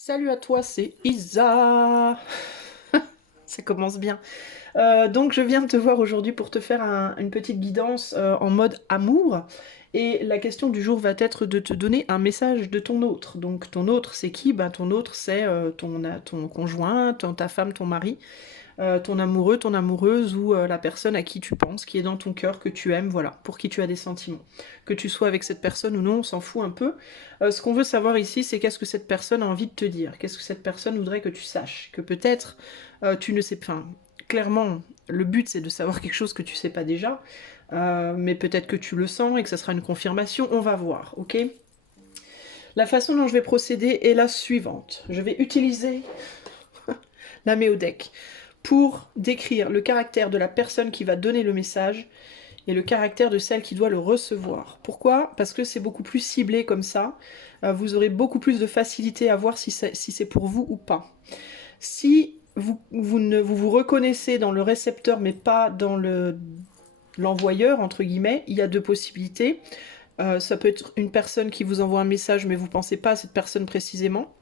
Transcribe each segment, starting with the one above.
Salut à toi, c'est Isa. Ça commence bien. Donc je viens de te voir aujourd'hui pour te faire une petite guidance en mode amour. Et la question du jour va être de te donner un message de ton autre. Donc ton autre c'est qui? Ben, ton autre c'est ton conjoint, ta femme, ton mari, ton amoureux, ton amoureuse ou la personne à qui tu penses, qui est dans ton cœur, que tu aimes, voilà, pour qui tu as des sentiments. Que tu sois avec cette personne ou non, on s'en fout un peu. Ce qu'on veut savoir ici, c'est qu'est-ce que cette personne a envie de te dire, qu'est-ce que cette personne voudrait que tu saches, que peut-être tu ne sais pas. Enfin, clairement, le but c'est de savoir quelque chose que tu sais pas déjà, mais peut-être que tu le sens et que ça sera une confirmation, on va voir, ok? La façon dont je vais procéder est la suivante. Je vais utiliser la méodec pour décrire le caractère de la personne qui va donner le message et le caractère de celle qui doit le recevoir. Pourquoi? Parce que c'est beaucoup plus ciblé comme ça. Vous aurez beaucoup plus de facilité à voir si c'est pour vous ou pas. Si vous reconnaissez dans le récepteur mais pas dans l'envoyeur, entre guillemets, il y a deux possibilités. Ça peut être une personne qui vous envoie un message mais vous ne pensez pas à cette personne précisément.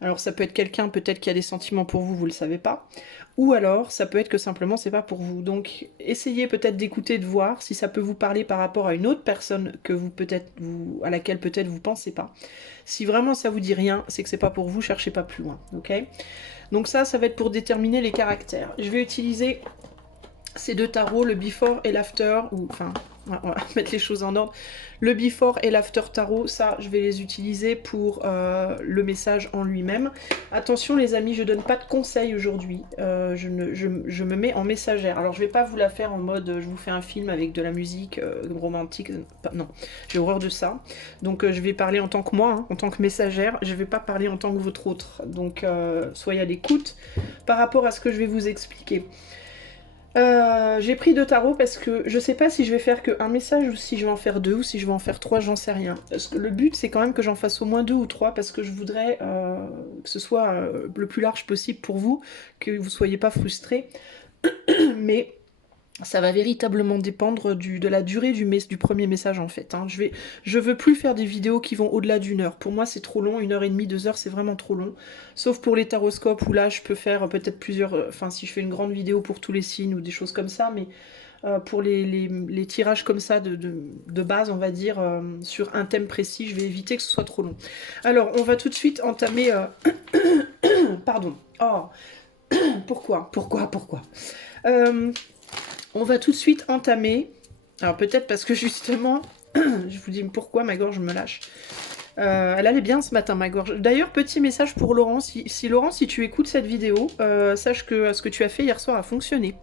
Alors ça peut être quelqu'un peut-être qui a des sentiments pour vous, vous le savez pas. Ou alors ça peut être que simplement c'est pas pour vous. Donc essayez peut-être d'écouter, de voir si ça peut vous parler par rapport à une autre personne que à laquelle peut-être vous pensez pas. Si vraiment ça vous dit rien, c'est que c'est pas pour vous, cherchez pas plus loin, ok? Donc ça va être pour déterminer les caractères. Je vais utiliser ces deux tarots, le before et l'after, ou enfin, on va mettre les choses en ordre. Le before et l'after tarot, ça, je vais les utiliser pour le message en lui-même. Attention les amis, je donne pas de conseils aujourd'hui, je me mets en messagère. Alors je vais pas vous la faire en mode, je vous fais un film avec de la musique romantique, non, j'ai horreur de ça. Donc je vais parler en tant que moi, hein, en tant que messagère, je vais pas parler en tant que votre autre. Donc soyez à l'écoute par rapport à ce que je vais vous expliquer. J'ai pris deux tarots parce que je sais pas si je vais faire qu'un message ou si je vais en faire deux ou si je vais en faire trois, j'en sais rien. Parce que le but c'est quand même que j'en fasse au moins deux ou trois parce que je voudrais que ce soit le plus large possible pour vous, que vous soyez pas frustrés. Mais ça va véritablement dépendre de la durée du premier message en fait. Hein. Je veux plus faire des vidéos qui vont au-delà d'une heure. Pour moi c'est trop long, 1 heure et demie, 2 heures c'est vraiment trop long. Sauf pour les taroscopes où là je peux faire peut-être plusieurs... Enfin si je fais une grande vidéo pour tous les signes ou des choses comme ça, mais pour les tirages comme ça de base on va dire, sur un thème précis, je vais éviter que ce soit trop long. Alors on va tout de suite entamer... Pardon. Oh, pourquoi On va tout de suite entamer. Alors peut-être parce que justement, je vous dis pourquoi ma gorge me lâche. Elle allait bien ce matin, ma gorge. D'ailleurs, petit message pour Laurent. Si Laurent, si tu écoutes cette vidéo, sache que ce que tu as fait hier soir a fonctionné.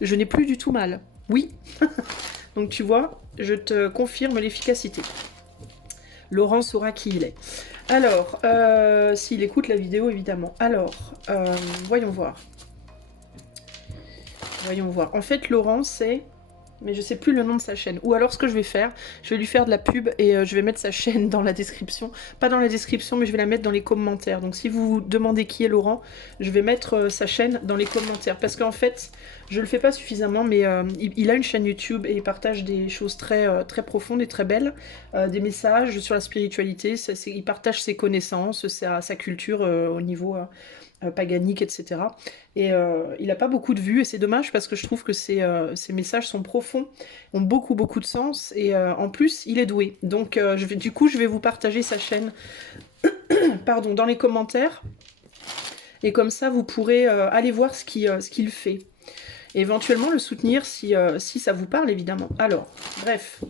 Je n'ai plus du tout mal. Oui. Donc tu vois, je te confirme l'efficacité. Laurent saura qui il est. Alors, s'il écoute la vidéo, évidemment. Alors, voyons voir. Voyons voir. En fait, Laurent, c'est... Mais je sais plus le nom de sa chaîne. Ou alors ce que je vais faire, je vais lui faire de la pub et je vais mettre sa chaîne dans la description. Pas dans la description, mais je vais la mettre dans les commentaires. Donc si vous vous demandez qui est Laurent, je vais mettre sa chaîne dans les commentaires. Parce qu'en fait, je le fais pas suffisamment, mais il a une chaîne YouTube et il partage des choses très profondes et très belles. Des messages sur la spiritualité, il partage ses connaissances, sa culture au niveau... paganique, etc. Et il n'a pas beaucoup de vues, et c'est dommage parce que je trouve que ses messages sont profonds, ont beaucoup de sens, et en plus, il est doué. Donc du coup, je vais vous partager sa chaîne pardon, dans les commentaires, et comme ça, vous pourrez aller voir ce qu'il fait. Et éventuellement le soutenir si ça vous parle, évidemment. Alors, bref,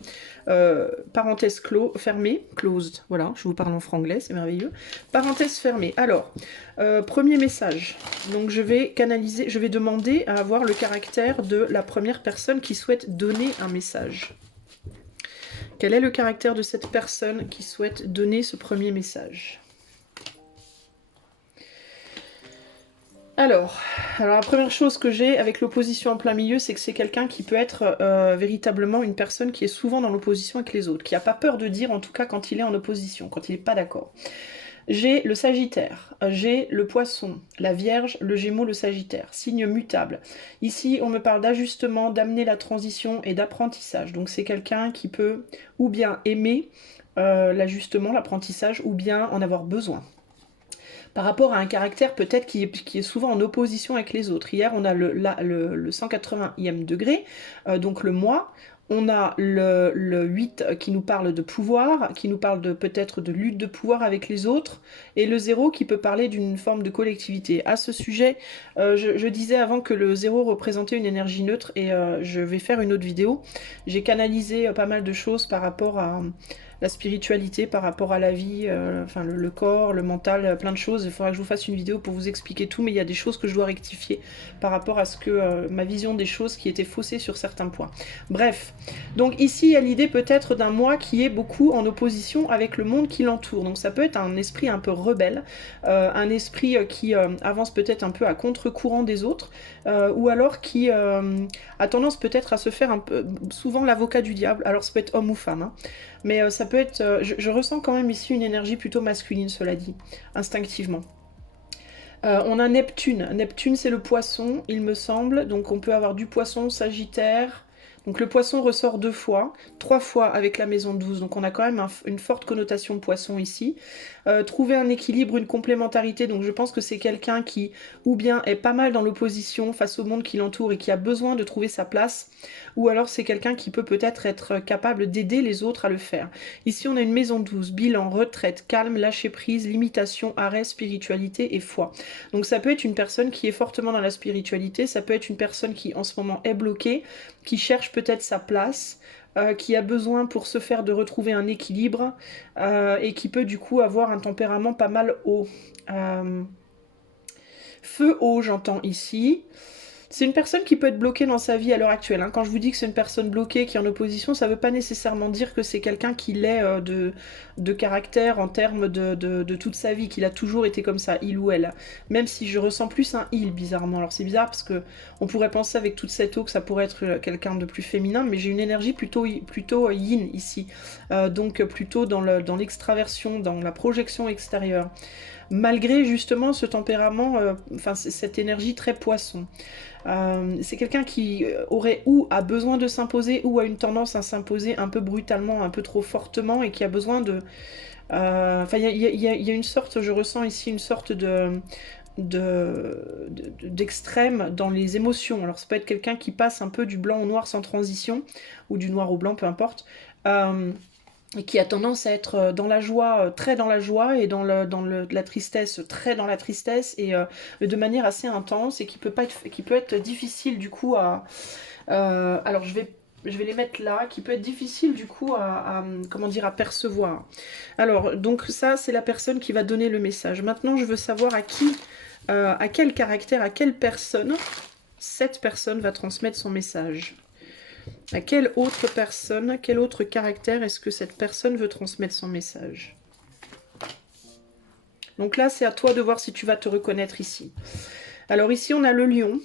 parenthèse fermée, closed, voilà, je vous parle en franglais, c'est merveilleux. Parenthèse fermée. Alors, premier message. Donc je vais canaliser, je vais demander à avoir le caractère de la première personne qui souhaite donner un message. Quel est le caractère de cette personne qui souhaite donner ce premier message ? Alors, la première chose que j'ai avec l'opposition en plein milieu, c'est que c'est quelqu'un qui peut être véritablement une personne qui est souvent dans l'opposition avec les autres, qui n'a pas peur de dire, en tout cas quand il est en opposition, quand il n'est pas d'accord. J'ai le Sagittaire, j'ai le Poisson, la Vierge, le Gémeaux, le Sagittaire, signe mutable. Ici, on me parle d'ajustement, d'amener la transition et d'apprentissage. Donc c'est quelqu'un qui peut ou bien aimer l'ajustement, l'apprentissage, ou bien en avoir besoin. par rapport à un caractère peut-être qui est souvent en opposition avec les autres. Hier, on a le 180e degré, donc le moi. On a le 8 qui nous parle de pouvoir, qui nous parle de peut-être de lutte de pouvoir avec les autres, et le 0 qui peut parler d'une forme de collectivité. À ce sujet, je disais avant que le 0 représentait une énergie neutre, et je vais faire une autre vidéo. J'ai canalisé pas mal de choses par rapport à la spiritualité, par rapport à la vie, enfin le corps, le mental, plein de choses. Il faudra que je vous fasse une vidéo pour vous expliquer tout, mais il y a des choses que je dois rectifier par rapport à ce que ma vision des choses qui était faussée sur certains points. Bref, donc ici il y a l'idée peut-être d'un moi qui est beaucoup en opposition avec le monde qui l'entoure. Donc ça peut être un esprit un peu rebelle, un esprit qui avance peut-être un peu à contre-courant des autres, ou alors qui a tendance peut-être à se faire un peu, souvent l'avocat du diable. Alors ça peut être homme ou femme, hein. Mais ça peut être... je ressens quand même ici une énergie plutôt masculine, cela dit, instinctivement. On a Neptune. Neptune, c'est le poisson, il me semble. Donc on peut avoir du poisson, Sagittaire. Donc le poisson ressort 2 fois, 3 fois avec la maison 12. Donc on a quand même une forte connotation de poisson ici. Trouver un équilibre, une complémentarité. Donc je pense que c'est quelqu'un qui, ou bien est pas mal dans l'opposition face au monde qui l'entoure et qui a besoin de trouver sa place, ou alors c'est quelqu'un qui peut peut-être être capable d'aider les autres à le faire. Ici on a une maison 12, bilan, retraite, calme, lâcher prise, limitation, arrêt, spiritualité et foi. Donc ça peut être une personne qui est fortement dans la spiritualité, ça peut être une personne qui en ce moment est bloquée, qui cherche peut-être sa place, qui a besoin pour se faire de retrouver un équilibre, et qui peut du coup avoir un tempérament pas mal haut. Feu haut, j'entends ici. C'est une personne qui peut être bloquée dans sa vie à l'heure actuelle, hein. Quand je vous dis que c'est une personne bloquée qui est en opposition, ça ne veut pas nécessairement dire que c'est quelqu'un qui l'est de caractère en termes de toute sa vie, qu'il a toujours été comme ça, il ou elle. Même si je ressens plus un il, bizarrement. Alors c'est bizarre parce que on pourrait penser avec toute cette eau que ça pourrait être quelqu'un de plus féminin, mais j'ai une énergie plutôt yin ici. Donc plutôt dans l'extraversion, dans la projection extérieure. Malgré justement ce tempérament, enfin cette énergie très poisson. C'est quelqu'un qui aurait ou a besoin de s'imposer ou a une tendance à s'imposer un peu brutalement, un peu trop fortement et qui a besoin de... Enfin, il y a une sorte, je ressens ici une sorte d'extrême dans les émotions. Alors ça peut être quelqu'un qui passe un peu du blanc au noir sans transition, ou du noir au blanc, peu importe. Et qui a tendance à être dans la joie, très dans la joie, et dans la tristesse, très dans la tristesse, et de manière assez intense, et qui peut être difficile du coup à... alors je vais les mettre là, qui peut être difficile du coup comment dire, à percevoir. Alors, donc ça, c'est la personne qui va donner le message. Maintenant, je veux savoir à quel caractère, à quelle personne, cette personne va transmettre son message. À quelle autre personne, quel autre caractère est-ce que cette personne veut transmettre son message? Donc là, c'est à toi de voir si tu vas te reconnaître ici. Alors ici, on a le lion.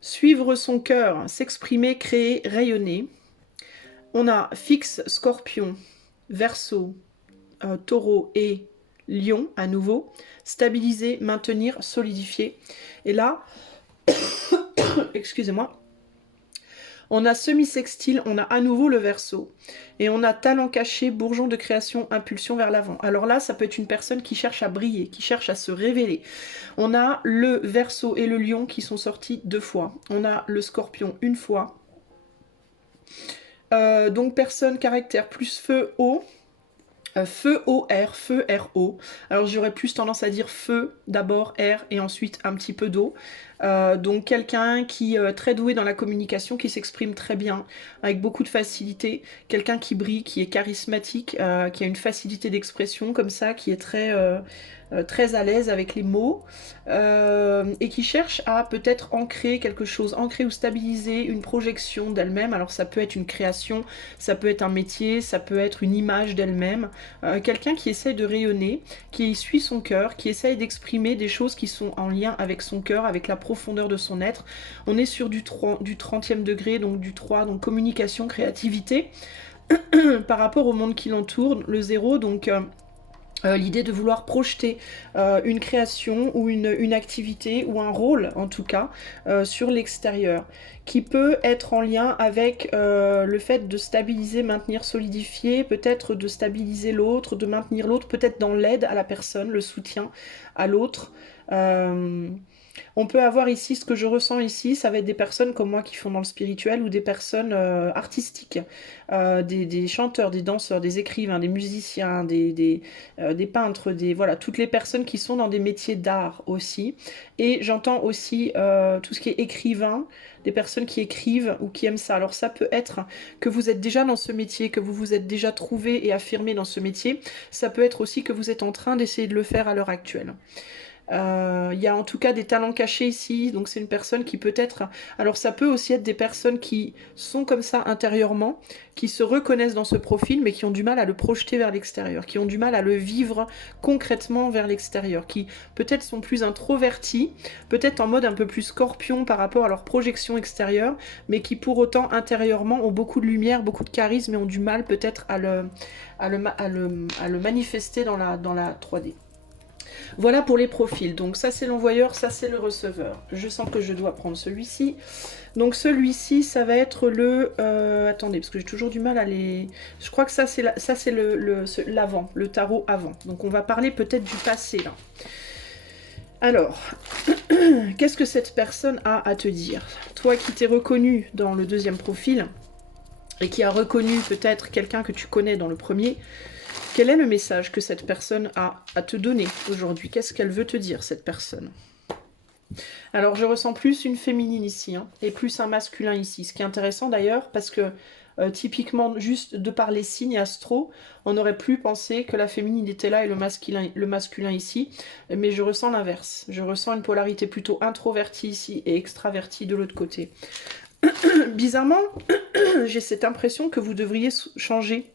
Suivre son cœur, s'exprimer, créer, rayonner. On a fixe, scorpion, verseau, taureau et lion à nouveau. Stabiliser, maintenir, solidifier. Et là, excusez-moi, on a semi-sextile, on a à nouveau le Verseau. Et on a talent caché, bourgeon de création, impulsion vers l'avant. Alors là, ça peut être une personne qui cherche à briller, qui cherche à se révéler. On a le Verseau et le Lion qui sont sortis 2 fois. On a le Scorpion 1 fois. Donc personne, caractère plus feu, eau. Feu, eau, air, feu, air, eau. Alors j'aurais plus tendance à dire feu, d'abord air et ensuite un petit peu d'eau. Donc quelqu'un qui est très doué dans la communication, qui s'exprime très bien, avec beaucoup de facilité. Quelqu'un qui brille, qui est charismatique, qui a une facilité d'expression comme ça, qui est très à l'aise avec les mots, et qui cherche à peut-être ancrer quelque chose, ancrer ou stabiliser une projection d'elle-même. Alors ça peut être une création, ça peut être un métier, ça peut être une image d'elle-même. Quelqu'un qui essaye de rayonner, qui suit son cœur, qui essaye d'exprimer des choses qui sont en lien avec son cœur, avec la profondeur de son être. On est sur du 30e degré, donc du 3, donc communication, créativité, par rapport au monde qui l'entoure. Le 0, donc L'idée de vouloir projeter une création ou une activité ou un rôle en tout cas sur l'extérieur qui peut être en lien avec le fait de stabiliser, maintenir, solidifier, peut-être de stabiliser l'autre, de maintenir l'autre, peut-être dans l'aide à la personne, le soutien à l'autre. On peut avoir ici, ce que je ressens ici, ça va être des personnes comme moi qui font dans le spirituel ou des personnes artistiques, des chanteurs, des danseurs, des écrivains, des musiciens, des peintres, voilà, toutes les personnes qui sont dans des métiers d'art aussi. Et j'entends aussi tout ce qui est écrivain, des personnes qui écrivent ou qui aiment ça. Alors ça peut être que vous êtes déjà dans ce métier, que vous vous êtes déjà trouvé et affirmé dans ce métier. Ça peut être aussi que vous êtes en train d'essayer de le faire à l'heure actuelle. Il y a en tout cas des talents cachés ici, donc c'est une personne qui peut être... Alors ça peut aussi être des personnes qui sont comme ça intérieurement, qui se reconnaissent dans ce profil, mais qui ont du mal à le projeter vers l'extérieur, qui ont du mal à le vivre concrètement vers l'extérieur, qui peut-être sont plus introvertis, peut-être en mode un peu plus scorpion par rapport à leur projection extérieure, mais qui pour autant intérieurement ont beaucoup de lumière, beaucoup de charisme et ont du mal peut-être à le manifester dans la 3D. Voilà pour les profils. Donc ça c'est l'envoyeur, ça c'est le receveur. Je sens que je dois prendre celui-ci. Donc celui-ci, ça va être le... attendez, parce que j'ai toujours du mal à les... Je crois que ça c'est l'avant, le tarot avant. Donc on va parler peut-être du passé là. Alors, qu'est-ce que cette personne a à te dire? Toi qui t'es reconnu dans le deuxième profil, et qui a reconnu peut-être quelqu'un que tu connais dans le premier, quel est le message que cette personne a à te donner aujourd'hui? Qu'est-ce qu'elle veut te dire, cette personne? Alors, je ressens plus une féminine ici, hein, et plus un masculin ici. Ce qui est intéressant d'ailleurs, parce que typiquement, juste de par les signes astro, on aurait pu penser que la féminine était là et le masculin ici. Mais je ressens l'inverse. Je ressens une polarité plutôt introvertie ici et extravertie de l'autre côté. Bizarrement, j'ai cette impression que vous devriez changer.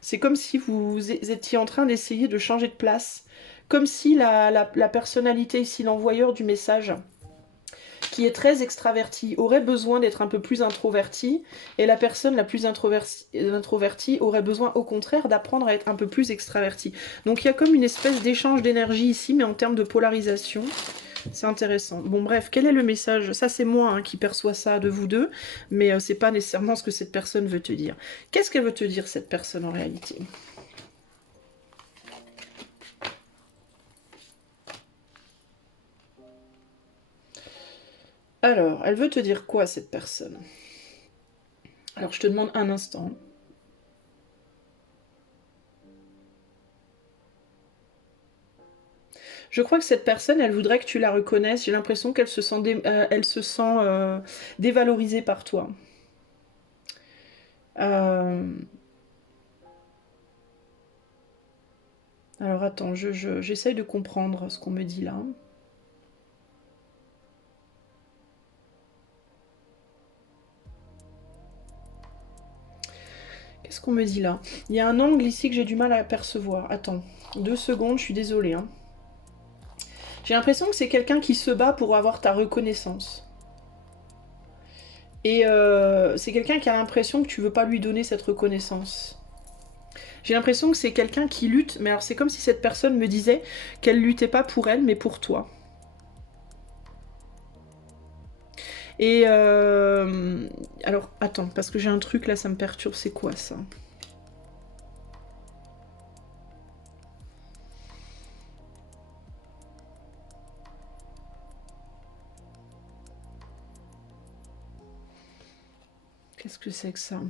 C'est comme si vous étiez en train d'essayer de changer de place. Comme si la personnalité ici, l'envoyeur du message, qui est très extraverti, aurait besoin d'être un peu plus introverti, et la personne la plus introvertie aurait besoin au contraire d'apprendre à être un peu plus extraverti. Donc il y a comme une espèce d'échange d'énergie ici, mais en termes de polarisation. C'est intéressant. Bon bref, quel est le message? Ça c'est moi hein, qui perçois ça de vous deux, mais c'est pas nécessairement ce que cette personne veut te dire. Qu'est-ce qu'elle veut te dire cette personne en réalité? Alors, elle veut te dire quoi cette personne? Alors je te demande un instant. Je crois que cette personne, elle voudrait que tu la reconnaisses. J'ai l'impression qu'elle se sent, dévalorisée par toi. Alors attends, j'essaye de comprendre ce qu'on me dit là. Qu'est-ce qu'on me dit là? Il y a un angle ici que j'ai du mal à percevoir. Attends, 2 secondes, je suis désolée. Hein. J'ai l'impression que c'est quelqu'un qui se bat pour avoir ta reconnaissance. Et c'est quelqu'un qui a l'impression que tu veux pas lui donner cette reconnaissance. J'ai l'impression que c'est quelqu'un qui lutte, mais alors c'est comme si cette personne me disait qu'elle luttait pas pour elle, mais pour toi. Et alors, attends, parce que j'ai un truc là, ça me perturbe, c'est quoi ça? Qu'est-ce que c'est que ça?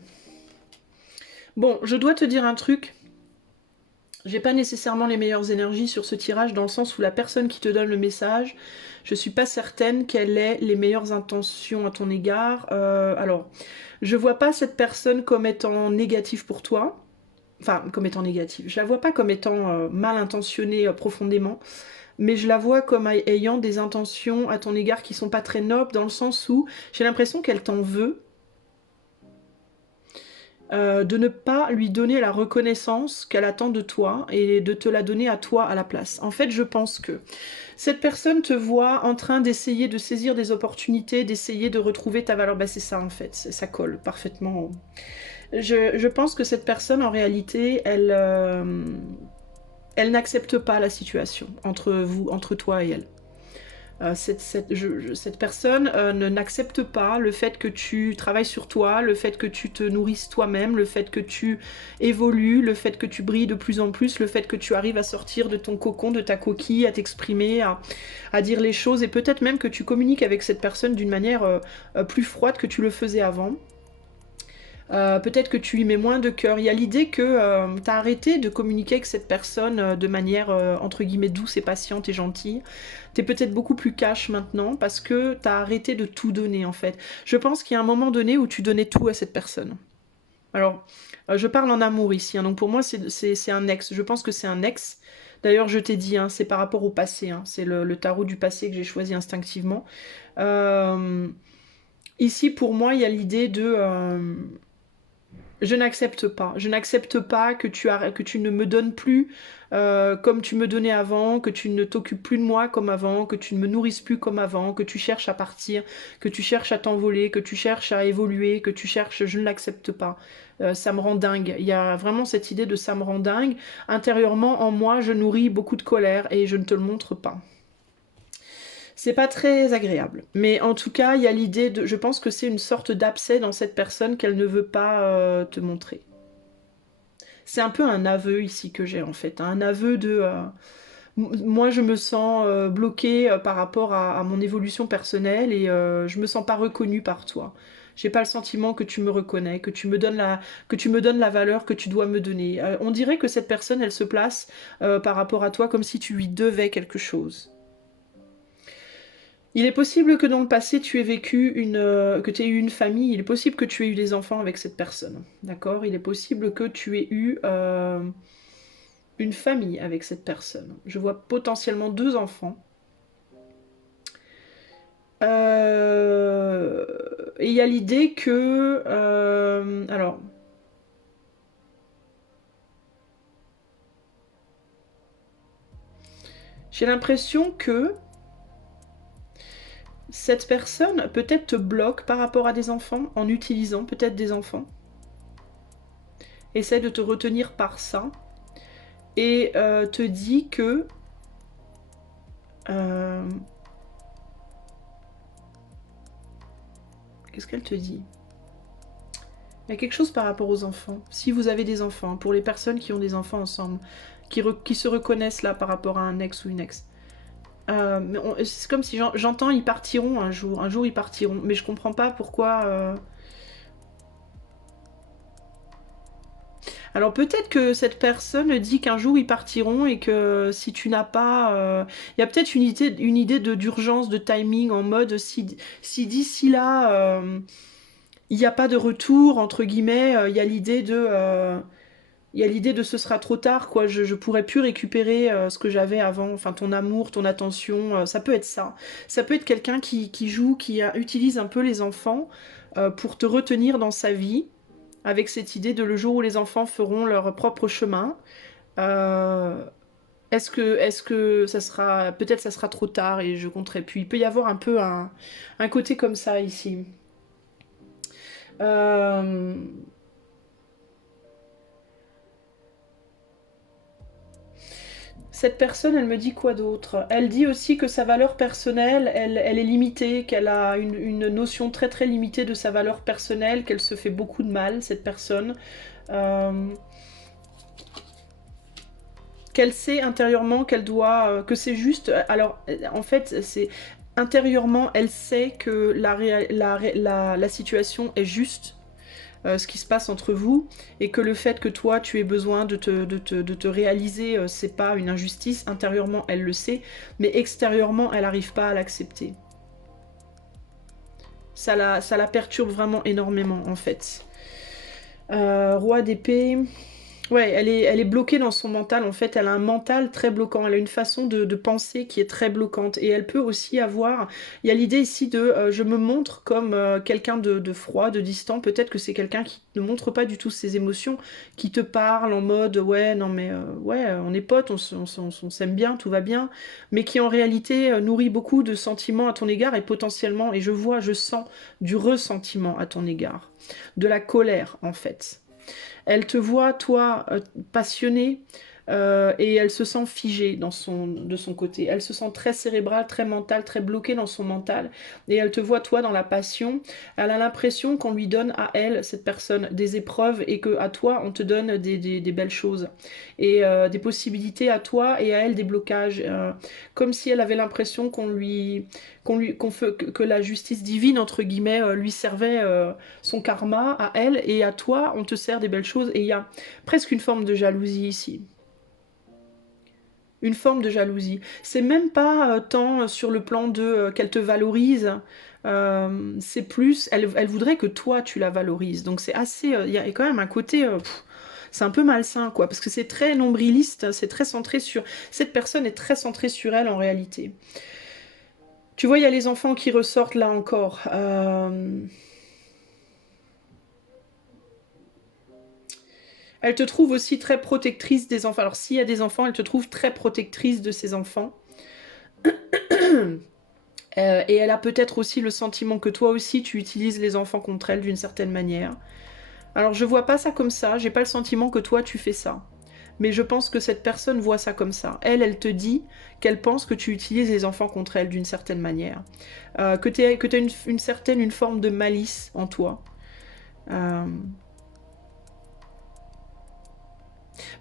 Bon, je dois te dire un truc. J'ai pas nécessairement les meilleures énergies sur ce tirage, dans le sens où la personne qui te donne le message, je suis pas certaine qu'elle ait les meilleures intentions à ton égard. Alors, je vois pas cette personne comme étant négative pour toi. Enfin, comme étant négative. Je la vois pas comme étant mal intentionnée profondément, mais je la vois comme ayant des intentions à ton égard qui sont pas très nobles, dans le sens où j'ai l'impression qu'elle t'en veut. De ne pas lui donner la reconnaissance qu'elle attend de toi et de te la donner à toi à la place. En fait, je pense que cette personne te voit en train d'essayer de saisir des opportunités, d'essayer de retrouver ta valeur. Bah, c'est ça en fait, ça colle parfaitement. Je pense que cette personne en réalité, elle n'accepte pas la situation entre vous, entre toi et elle. Cette personne n'accepte pas le fait que tu travailles sur toi, le fait que tu te nourrisses toi-même, le fait que tu évolues, le fait que tu brilles de plus en plus, le fait que tu arrives à sortir de ton cocon, de ta coquille, à t'exprimer, à dire les choses, et peut-être même que tu communiques avec cette personne d'une manière plus froide que tu le faisais avant. Peut-être que tu y mets moins de cœur. Il y a l'idée que tu as arrêté de communiquer avec cette personne de manière entre guillemets douce et patiente et gentille. Tu es peut-être beaucoup plus cash maintenant parce que tu as arrêté de tout donner en fait. Je pense qu'il y a un moment donné où tu donnais tout à cette personne. Alors, je parle en amour ici, hein, donc pour moi c'est un ex. Je pense que c'est un ex. D'ailleurs, je t'ai dit, hein, c'est par rapport au passé. Hein, c'est le tarot du passé que j'ai choisi instinctivement. Euh, Ici, pour moi, il y a l'idée de... je n'accepte pas. Je n'accepte pas que tu ne me donnes plus comme tu me donnais avant, que tu ne t'occupes plus de moi comme avant, que tu ne me nourrisses plus comme avant, que tu cherches à partir, que tu cherches à t'envoler, que tu cherches à évoluer, que tu cherches... Je ne l'accepte pas. Ça me rend dingue. Il y a vraiment cette idée de ça me rend dingue. Intérieurement, en moi, je nourris beaucoup de colère et je ne te le montre pas. C'est pas très agréable. Mais en tout cas, il y a l'idée de... Je pense que c'est une sorte d'abcès dans cette personne qu'elle ne veut pas te montrer. C'est un peu un aveu ici que j'ai en fait. Un aveu de... moi, je me sens bloquée par rapport à mon évolution personnelle et je me sens pas reconnue par toi. J'ai pas le sentiment que tu me reconnais, que tu me donnes la valeur que tu dois me donner. On dirait que cette personne, elle se place par rapport à toi comme si tu lui devais quelque chose. Il est possible que dans le passé tu aies vécu que tu aies eu une famille, il est possible que tu aies eu des enfants avec cette personne, d'accord? Il est possible que tu aies eu une famille avec cette personne. Je vois potentiellement 2 enfants. Et il y a l'idée que... alors... J'ai l'impression que cette personne peut-être te bloque par rapport à des enfants en utilisant peut-être des enfants. Essaie de te retenir par ça. Et te dit que... qu'est-ce qu'elle te dit? Il y a quelque chose par rapport aux enfants. Si vous avez des enfants, pour les personnes qui ont des enfants ensemble, qui se reconnaissent là par rapport à un ex ou une ex. C'est comme si j'entends ils partiront un jour. Un jour ils partiront. Mais je comprends pas pourquoi... Alors peut-être que cette personne dit qu'un jour ils partiront et que si tu n'as pas... il y a peut-être une idée d'urgence, de timing en mode si d'ici là il n'y a pas de retour, entre guillemets, il y a l'idée de... il y a l'idée de ce sera trop tard, quoi. Je pourrais plus récupérer ce que j'avais avant, enfin ton amour, ton attention, ça peut être ça. Ça peut être quelqu'un qui joue, utilise un peu les enfants pour te retenir dans sa vie, avec cette idée de le jour où les enfants feront leur propre chemin. Euh, est-ce que ça sera, peut-être ça sera trop tard et je compterai plus. Il peut y avoir un peu un côté comme ça ici. Euh, Cette personne, elle me dit quoi d'autre? Elle dit aussi que sa valeur personnelle, elle est limitée, qu'elle a une notion très très limitée de sa valeur personnelle, qu'elle se fait beaucoup de mal, cette personne. Euh, Qu'elle sait intérieurement qu'elle doit... que c'est juste... Alors, en fait, c'est... Intérieurement, elle sait que la situation est juste, ce qui se passe entre vous, et que le fait que toi tu aies besoin de te réaliser, c'est pas une injustice. Intérieurement elle le sait, mais extérieurement elle n'arrive pas à l'accepter. Ça la perturbe vraiment énormément en fait. Roi d'épée... Ouais, elle est bloquée dans son mental, en fait, elle a un mental très bloquant, elle a une façon de penser qui est très bloquante, et elle peut aussi avoir, il y a l'idée ici de je me montre comme quelqu'un de froid, de distant, peut-être que c'est quelqu'un qui ne montre pas du tout ses émotions, qui te parle en mode ouais, non mais ouais, on est potes, on s'aime bien, tout va bien, mais qui en réalité nourrit beaucoup de sentiments à ton égard, et potentiellement, et je sens du ressentiment à ton égard, de la colère en fait. Elle te voit, toi, passionné, et elle se sent figée de son côté. Elle se sent très cérébrale, très mentale, très bloquée dans son mental. Et elle te voit, toi, dans la passion. Elle a l'impression qu'on lui donne à elle, cette personne, des épreuves et que à toi, on te donne des belles choses. Et des possibilités à toi et à elle des blocages. Comme si elle avait l'impression que la justice divine, entre guillemets, lui servait son karma à elle et à toi, on te sert des belles choses. Et il y a presque une forme de jalousie ici. Une forme de jalousie. C'est même pas tant sur le plan de qu'elle te valorise. C'est plus, elle voudrait que toi tu la valorises. Donc c'est assez, il y a quand même un côté, c'est un peu malsain quoi, parce que c'est très nombriliste, c'est très centré sur, cette personne est très centrée sur elle en réalité. Tu vois, il y a les enfants qui ressortent là encore. Elle te trouve aussi très protectrice des enfants. Alors s'il y a des enfants, elle te trouve très protectrice de ses enfants. Et elle a peut-être aussi le sentiment que toi aussi tu utilises les enfants contre elle d'une certaine manière. Alors je vois pas ça comme ça, j'ai pas le sentiment que toi tu fais ça. Mais je pense que cette personne voit ça comme ça. Elle te dit qu'elle pense que tu utilises les enfants contre elle d'une certaine manière. Que tu as une forme de malice en toi. Euh,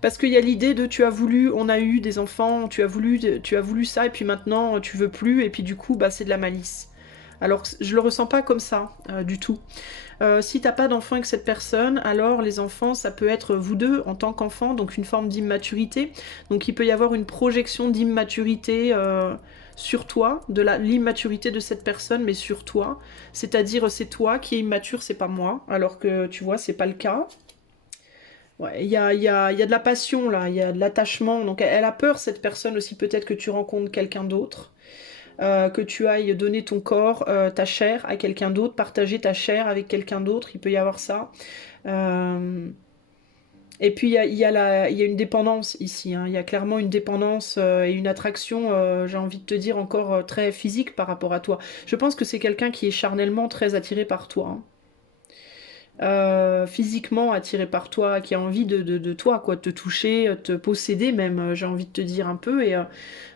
Parce qu'il y a l'idée de tu as voulu, on a eu des enfants, tu as voulu ça, et puis maintenant tu veux plus, et puis du coup, bah, c'est de la malice. Alors je le ressens pas comme ça, du tout. Si t'as pas d'enfant avec cette personne, alors les enfants, ça peut être vous deux en tant qu'enfant, donc une forme d'immaturité. Donc il peut y avoir une projection d'immaturité sur toi, de l'immaturité de cette personne, mais sur toi. C'est-à-dire c'est toi qui es immature, c'est pas moi, alors que tu vois, c'est pas le cas. Ouais, il y a de la passion là, il y a de l'attachement. Donc elle a peur, cette personne aussi, peut-être que tu rencontres quelqu'un d'autre, que tu ailles donner ton corps, ta chair à quelqu'un d'autre, partager ta chair avec quelqu'un d'autre, il peut y avoir ça. Euh, et puis il y a une dépendance ici, hein. Il y a clairement une dépendance et une attraction, j'ai envie de te dire, encore très physique par rapport à toi. Je pense que c'est quelqu'un qui est charnellement très attiré par toi, hein. Physiquement attiré par toi, qui a envie de toi, quoi, de te toucher, te posséder même, j'ai envie de te dire un peu. Et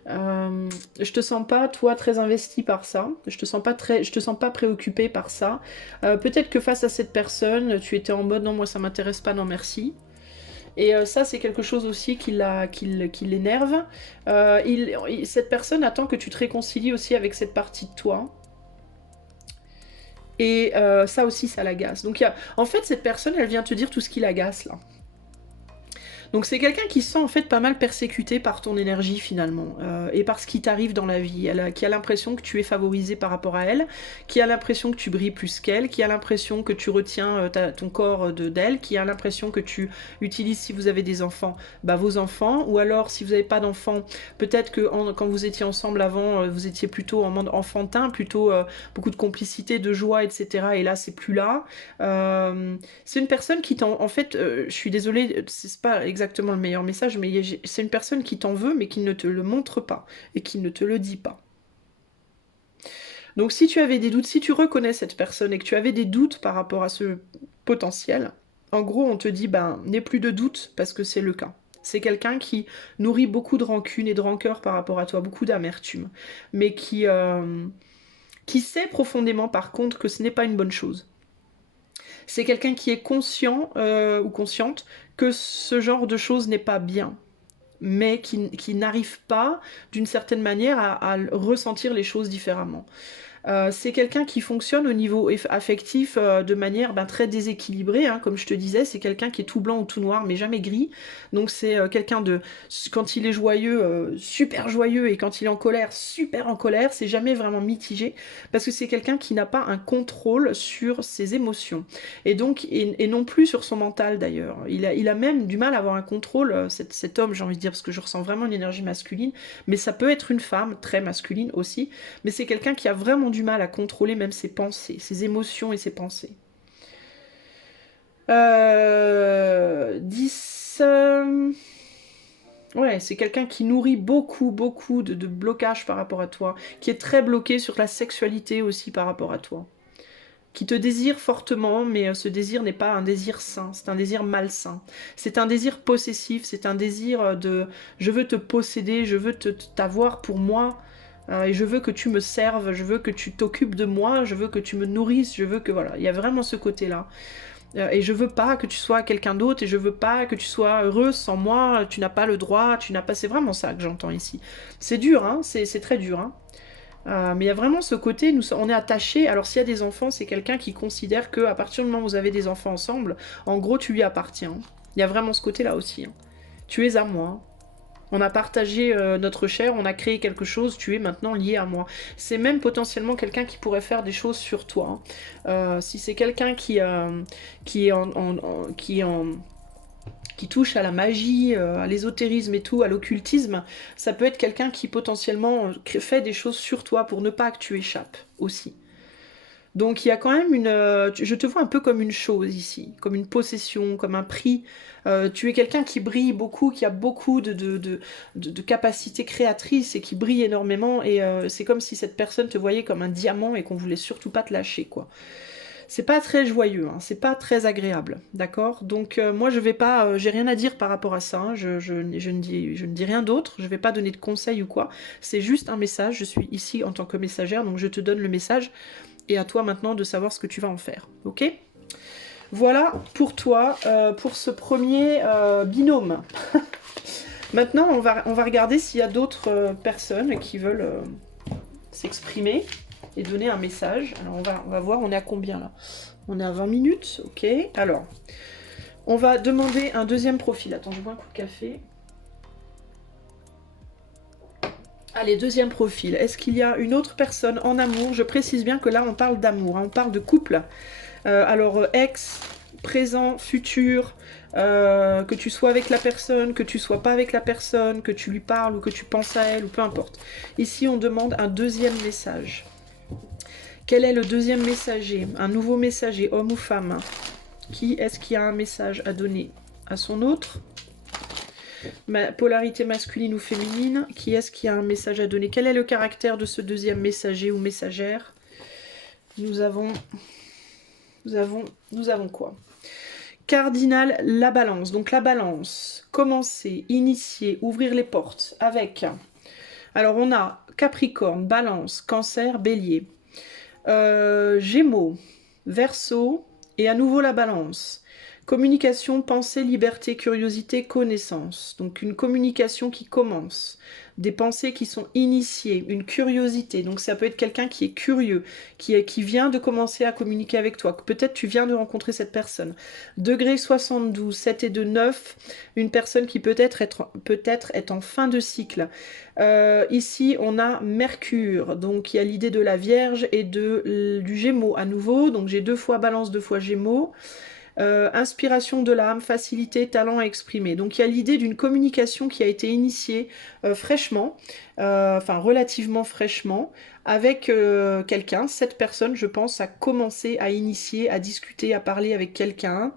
je te sens pas, toi, très investi par ça. Je te sens pas préoccupé par ça. Peut-être que face à cette personne, tu étais en mode non, moi ça m'intéresse pas, non merci. Et ça, c'est quelque chose aussi qui l'énerve. Cette personne attend que tu te réconcilies aussi avec cette partie de toi. Et ça aussi, ça l'agace. Donc, en fait, cette personne, elle vient te dire tout ce qui l'agace, là. Donc c'est quelqu'un qui se sent en fait pas mal persécuté par ton énergie finalement et par ce qui t'arrive dans la vie. Qui a l'impression que tu es favorisé par rapport à elle, qui a l'impression que tu brilles plus qu'elle, qui a l'impression que tu retiens ton corps d'elle, qui a l'impression que tu utilises si vous avez des enfants, bah, vos enfants, ou alors si vous n'avez pas d'enfants, peut-être que quand vous étiez ensemble avant, vous étiez plutôt en mode enfantin, plutôt beaucoup de complicité, de joie, etc. Et là c'est plus là. C'est une personne qui en fait, je suis désolée, c'est pas exactement le meilleur message, mais c'est une personne qui t'en veut, mais qui ne te le montre pas et qui ne te le dit pas. Donc si tu avais des doutes, si tu reconnais cette personne et que tu avais des doutes par rapport à ce potentiel, en gros on te dit, ben, n'aie plus de doutes parce que c'est le cas. C'est quelqu'un qui nourrit beaucoup de rancune et de rancœur par rapport à toi, beaucoup d'amertume, mais qui sait profondément par contre que ce n'est pas une bonne chose. C'est quelqu'un qui est conscient ou consciente que ce genre de choses n'est pas bien, mais qui n'arrive pas d'une certaine manière à ressentir les choses différemment. C'est quelqu'un qui fonctionne au niveau affectif de manière très déséquilibrée, hein, comme je te disais, c'est quelqu'un qui est tout blanc ou tout noir, mais jamais gris. Donc c'est quelqu'un de, quand il est joyeux, super joyeux, et quand il est en colère, super en colère, c'est jamais vraiment mitigé, parce que c'est quelqu'un qui n'a pas un contrôle sur ses émotions, et donc, et non plus sur son mental d'ailleurs. Il a même du mal à avoir un contrôle, cet homme, j'ai envie de dire, parce que je ressens vraiment une énergie masculine, mais ça peut être une femme, très masculine aussi, mais c'est quelqu'un qui a vraiment du mal à contrôler même ses pensées, ses émotions et ses pensées. 10... Ouais, c'est quelqu'un qui nourrit beaucoup, beaucoup de blocages par rapport à toi, qui est très bloqué sur la sexualité aussi par rapport à toi. qui te désire fortement, mais ce désir n'est pas un désir sain, c'est un désir malsain. C'est un désir possessif, c'est un désir de je veux te posséder, je veux t'avoir pour moi, et je veux que tu me serves, je veux que tu t'occupes de moi, je veux que tu me nourrisses, je veux que voilà, il y a vraiment ce côté-là. Et je veux pas que tu sois quelqu'un d'autre, et je veux pas que tu sois heureuse sans moi, tu n'as pas le droit, tu n'as pas... C'est vraiment ça que j'entends ici. C'est dur, hein, c'est très dur, hein. Mais il y a vraiment ce côté, on est attaché. Alors s'il y a des enfants, c'est quelqu'un qui considère que à partir du moment où vous avez des enfants ensemble, en gros tu lui appartiens. Il y a vraiment ce côté-là aussi, hein. Tu es à moi. On a partagé notre chair, on a créé quelque chose, tu es maintenant lié à moi. C'est même potentiellement quelqu'un qui pourrait faire des choses sur toi, hein. Si c'est quelqu'un qui est qui touche à la magie, à l'ésotérisme et tout, à l'occultisme, ça peut être quelqu'un qui potentiellement fait des choses sur toi pour ne pas que tu échappes aussi. Donc il y a quand même une... je te vois un peu comme une chose ici, comme une possession, comme un prix. Tu es quelqu'un qui brille beaucoup, qui a beaucoup de capacités créatrices et qui brille énormément. Et c'est comme si cette personne te voyait comme un diamant et qu'on voulait surtout pas te lâcher, quoi. C'est pas très joyeux, hein, c'est pas très agréable, d'accord? Donc moi je vais pas, j'ai rien à dire par rapport à ça, hein, je ne dis rien d'autre, je vais pas donner de conseils ou quoi, c'est juste un message, je suis ici en tant que messagère, donc je te donne le message, et à toi maintenant de savoir ce que tu vas en faire, ok? Voilà pour toi, pour ce premier binôme. Maintenant on va regarder s'il y a d'autres personnes qui veulent s'exprimer et donner un message. Alors on va voir, on est à combien là? On est à 20 minutes, ok. Alors, on va demander un deuxième profil. Attends, je bois un coup de café. Allez, deuxième profil. Est-ce qu'il y a une autre personne en amour? Je précise bien que là, on parle d'amour, hein, on parle de couple. Alors, ex, présent, futur, que tu sois avec la personne, que tu sois pas avec la personne, que tu lui parles ou que tu penses à elle, ou peu importe. Ici, on demande un deuxième message. Quel est le deuxième messager? Un nouveau messager, homme ou femme? Qui est-ce qui a un message à donner à son autre? Polarité masculine ou féminine? Qui est-ce qui a un message à donner? Quel est le caractère de ce deuxième messager ou messagère? Nous avons quoi? Cardinal, la balance. Donc la balance, commencer, initier, ouvrir les portes avec... Alors on a Capricorne, Balance, Cancer, Bélier. Gémeaux, Verseau, et à nouveau la balance. Communication, pensée, liberté, curiosité, connaissance. Donc une communication qui commence. Des pensées qui sont initiées, une curiosité. Donc ça peut être quelqu'un qui est curieux, qui vient de commencer à communiquer avec toi. Peut-être tu viens de rencontrer cette personne. Degré 72, 7 et 2, 9. Une personne qui peut-être est en fin de cycle. Ici, on a Mercure, donc il y a l'idée de la Vierge et du Gémeaux à nouveau, donc j'ai 2 fois Balance, 2 fois Gémeaux. Inspiration de l'âme, facilité, talent à exprimer. Donc il y a l'idée d'une communication qui a été initiée fraîchement, enfin relativement fraîchement, avec quelqu'un. Cette personne, je pense, a commencé à initier, à discuter, à parler avec quelqu'un.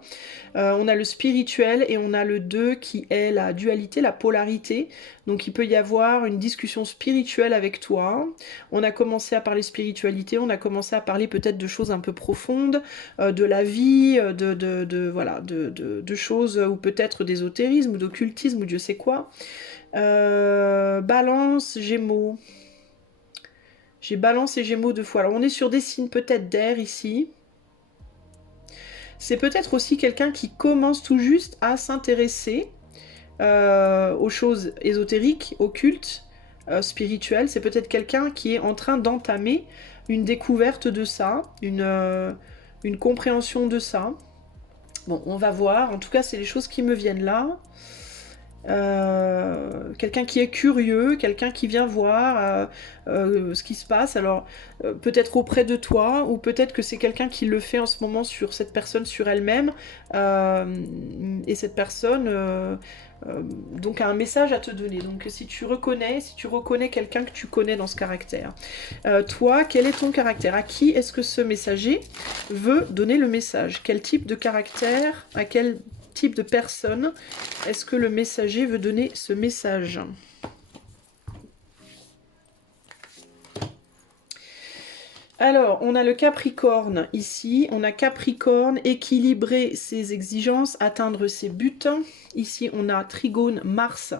On a le spirituel et on a le 2 qui est la dualité, la polarité. Donc il peut y avoir une discussion spirituelle avec toi. On a commencé à parler spiritualité, on a commencé à parler peut-être de choses un peu profondes, de la vie, voilà, de choses, ou peut-être d'ésotérisme ou d'occultisme ou Dieu sait quoi. Balance, Gémeaux. J'ai Balance et Gémeaux 2 fois. Alors on est sur des signes peut-être d'air ici. C'est peut-être aussi quelqu'un qui commence tout juste à s'intéresser aux choses ésotériques, occultes, spirituelles. C'est peut-être quelqu'un qui est en train d'entamer une découverte de ça, une compréhension de ça. Bon, on va voir. En tout cas, c'est les choses qui me viennent là. Quelqu'un qui est curieux, quelqu'un qui vient voir ce qui se passe, alors peut-être auprès de toi, ou peut-être que c'est quelqu'un qui le fait en ce moment sur cette personne, sur elle-même, et cette personne donc a un message à te donner. Donc si tu reconnais quelqu'un que tu connais dans ce caractère, toi, quel est ton caractère? À qui est-ce que ce messager veut donner le message? Quel type de caractère? À quel type de personne est-ce que le messager veut donner ce message? Alors, on a le Capricorne ici. On a Capricorne, équilibrer ses exigences, atteindre ses buts. Ici, on a Trigone, Mars.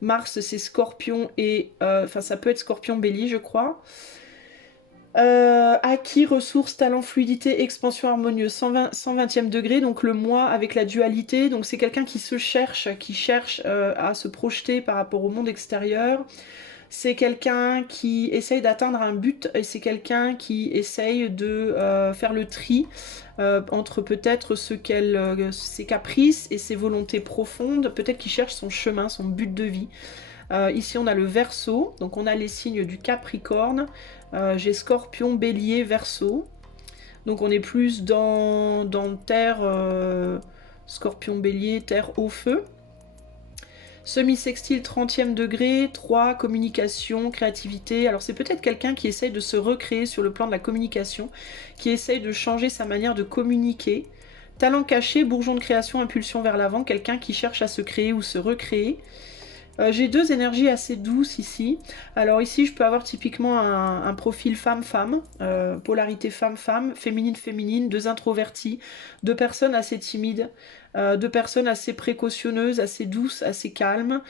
Mars, c'est Scorpion et... Enfin, ça peut être Scorpion Bélier, je crois. Acquis, ressources, talent, fluidité, expansion harmonieuse, 120e degré, donc le moi avec la dualité, donc c'est quelqu'un qui se cherche, qui cherche à se projeter par rapport au monde extérieur, c'est quelqu'un qui essaye d'atteindre un but, et c'est quelqu'un qui essaye de faire le tri entre peut-être ses caprices et ses volontés profondes, peut-être qu'il cherche son chemin, son but de vie. Ici on a le Verseau, donc on a les signes du Capricorne, j'ai Scorpion, Bélier, Verseau, donc on est plus dans Terre, Scorpion, Bélier, Terre, eau, feu. Semi-sextile, 30e degré, 3, communication, créativité. Alors c'est peut-être quelqu'un qui essaye de se recréer sur le plan de la communication, qui essaye de changer sa manière de communiquer. Talent caché, bourgeon de création, impulsion vers l'avant, quelqu'un qui cherche à se créer ou se recréer. J'ai deux énergies assez douces ici. Alors ici, je peux avoir typiquement un profil femme-femme, polarité femme-femme, féminine-féminine, deux introvertis, deux personnes assez timides, deux personnes assez précautionneuses, assez douces, assez calmes.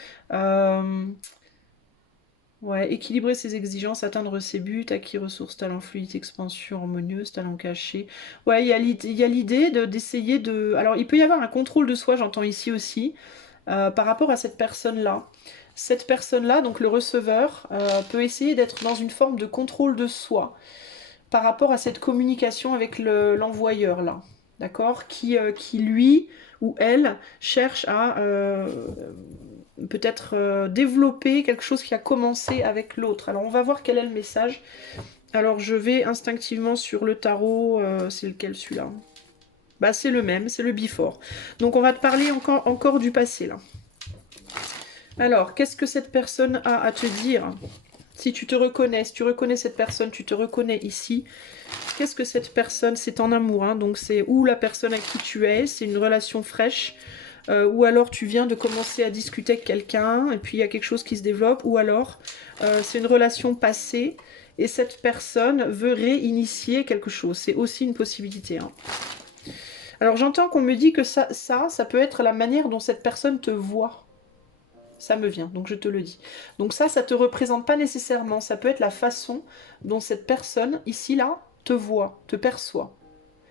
Ouais, équilibrer ses exigences, atteindre ses buts, acquis ressources, talent fluide, expansion harmonieuse, talent caché. Ouais, il y a l'idée d'essayer de... Alors, il peut y avoir un contrôle de soi, j'entends ici aussi, par rapport à cette personne-là. Cette personne-là, donc le receveur, peut essayer d'être dans une forme de contrôle de soi par rapport à cette communication avec l'envoyeur, là. D'accord, qui lui ou elle cherche à peut-être développer quelque chose qui a commencé avec l'autre. Alors on va voir quel est le message. Alors je vais instinctivement sur le tarot, c'est lequel celui-là? Bah c'est le même, c'est le before. Donc on va te parler encore du passé là. Alors, qu'est-ce que cette personne a à te dire? Si tu te reconnais, si tu reconnais cette personne, tu te reconnais ici. Qu'est-ce que cette personne, c'est en amour, hein, donc c'est où la personne à qui tu es, c'est une relation fraîche, ou alors tu viens de commencer à discuter avec quelqu'un, et puis il y a quelque chose qui se développe, ou alors c'est une relation passée, et cette personne veut réinitier quelque chose. C'est aussi une possibilité. Hein. Alors j'entends qu'on me dit que ça peut être la manière dont cette personne te voit. Ça me vient, donc je te le dis. Donc ça te représente pas nécessairement. Ça peut être la façon dont cette personne, ici, là, te voit, te perçoit.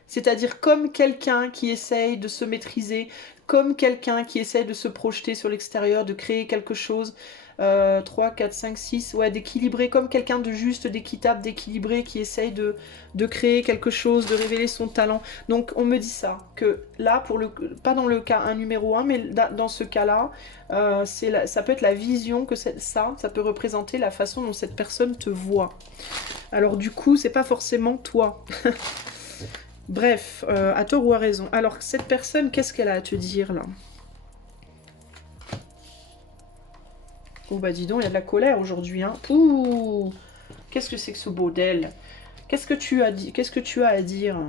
C'est-à-dire comme quelqu'un qui essaye de se maîtriser, comme quelqu'un qui essaye de se projeter sur l'extérieur, de créer quelque chose, 3, 4, 5, 6, ouais, d'équilibrer, comme quelqu'un de juste, d'équitable, d'équilibré, qui essaye de créer quelque chose, de révéler son talent. Donc on me dit ça, que là, pas dans le cas 1 numéro 1, mais dans ce cas-là, ça peut être la vision que ça peut représenter la façon dont cette personne te voit. Alors du coup, c'est pas forcément toi. Bref, à tort ou à raison. Alors, cette personne, qu'est-ce qu'elle a à te dire, là? Oh, bah dis donc, il y a de la colère aujourd'hui, hein. Ouh! Qu'est-ce que c'est que ce bordel? Qu'est-ce que tu as dit? Qu'est-ce que tu as à dire?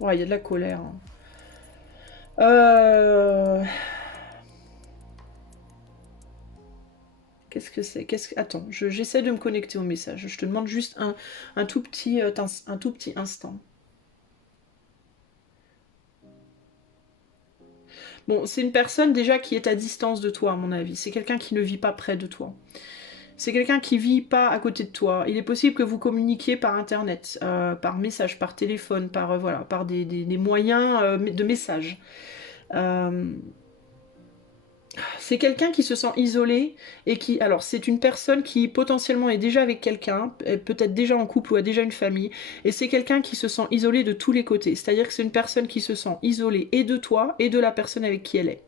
Ouais, il y a de la colère. Qu'est-ce que c'est? Attends, j'essaie de me connecter au message. Je te demande juste un tout petit instant. Bon, c'est une personne déjà qui est à distance de toi, à mon avis. C'est quelqu'un qui ne vit pas près de toi. C'est quelqu'un qui vit pas à côté de toi. Il est possible que vous communiquiez par internet, par message, par téléphone, par des moyens de message. C'est quelqu'un qui se sent isolé et qui... Alors, c'est une personne qui potentiellement est déjà avec quelqu'un, peut-être déjà en couple ou a déjà une famille, et c'est quelqu'un qui se sent isolé de tous les côtés. C'est-à-dire que c'est une personne qui se sent isolée et de toi et de la personne avec qui elle est.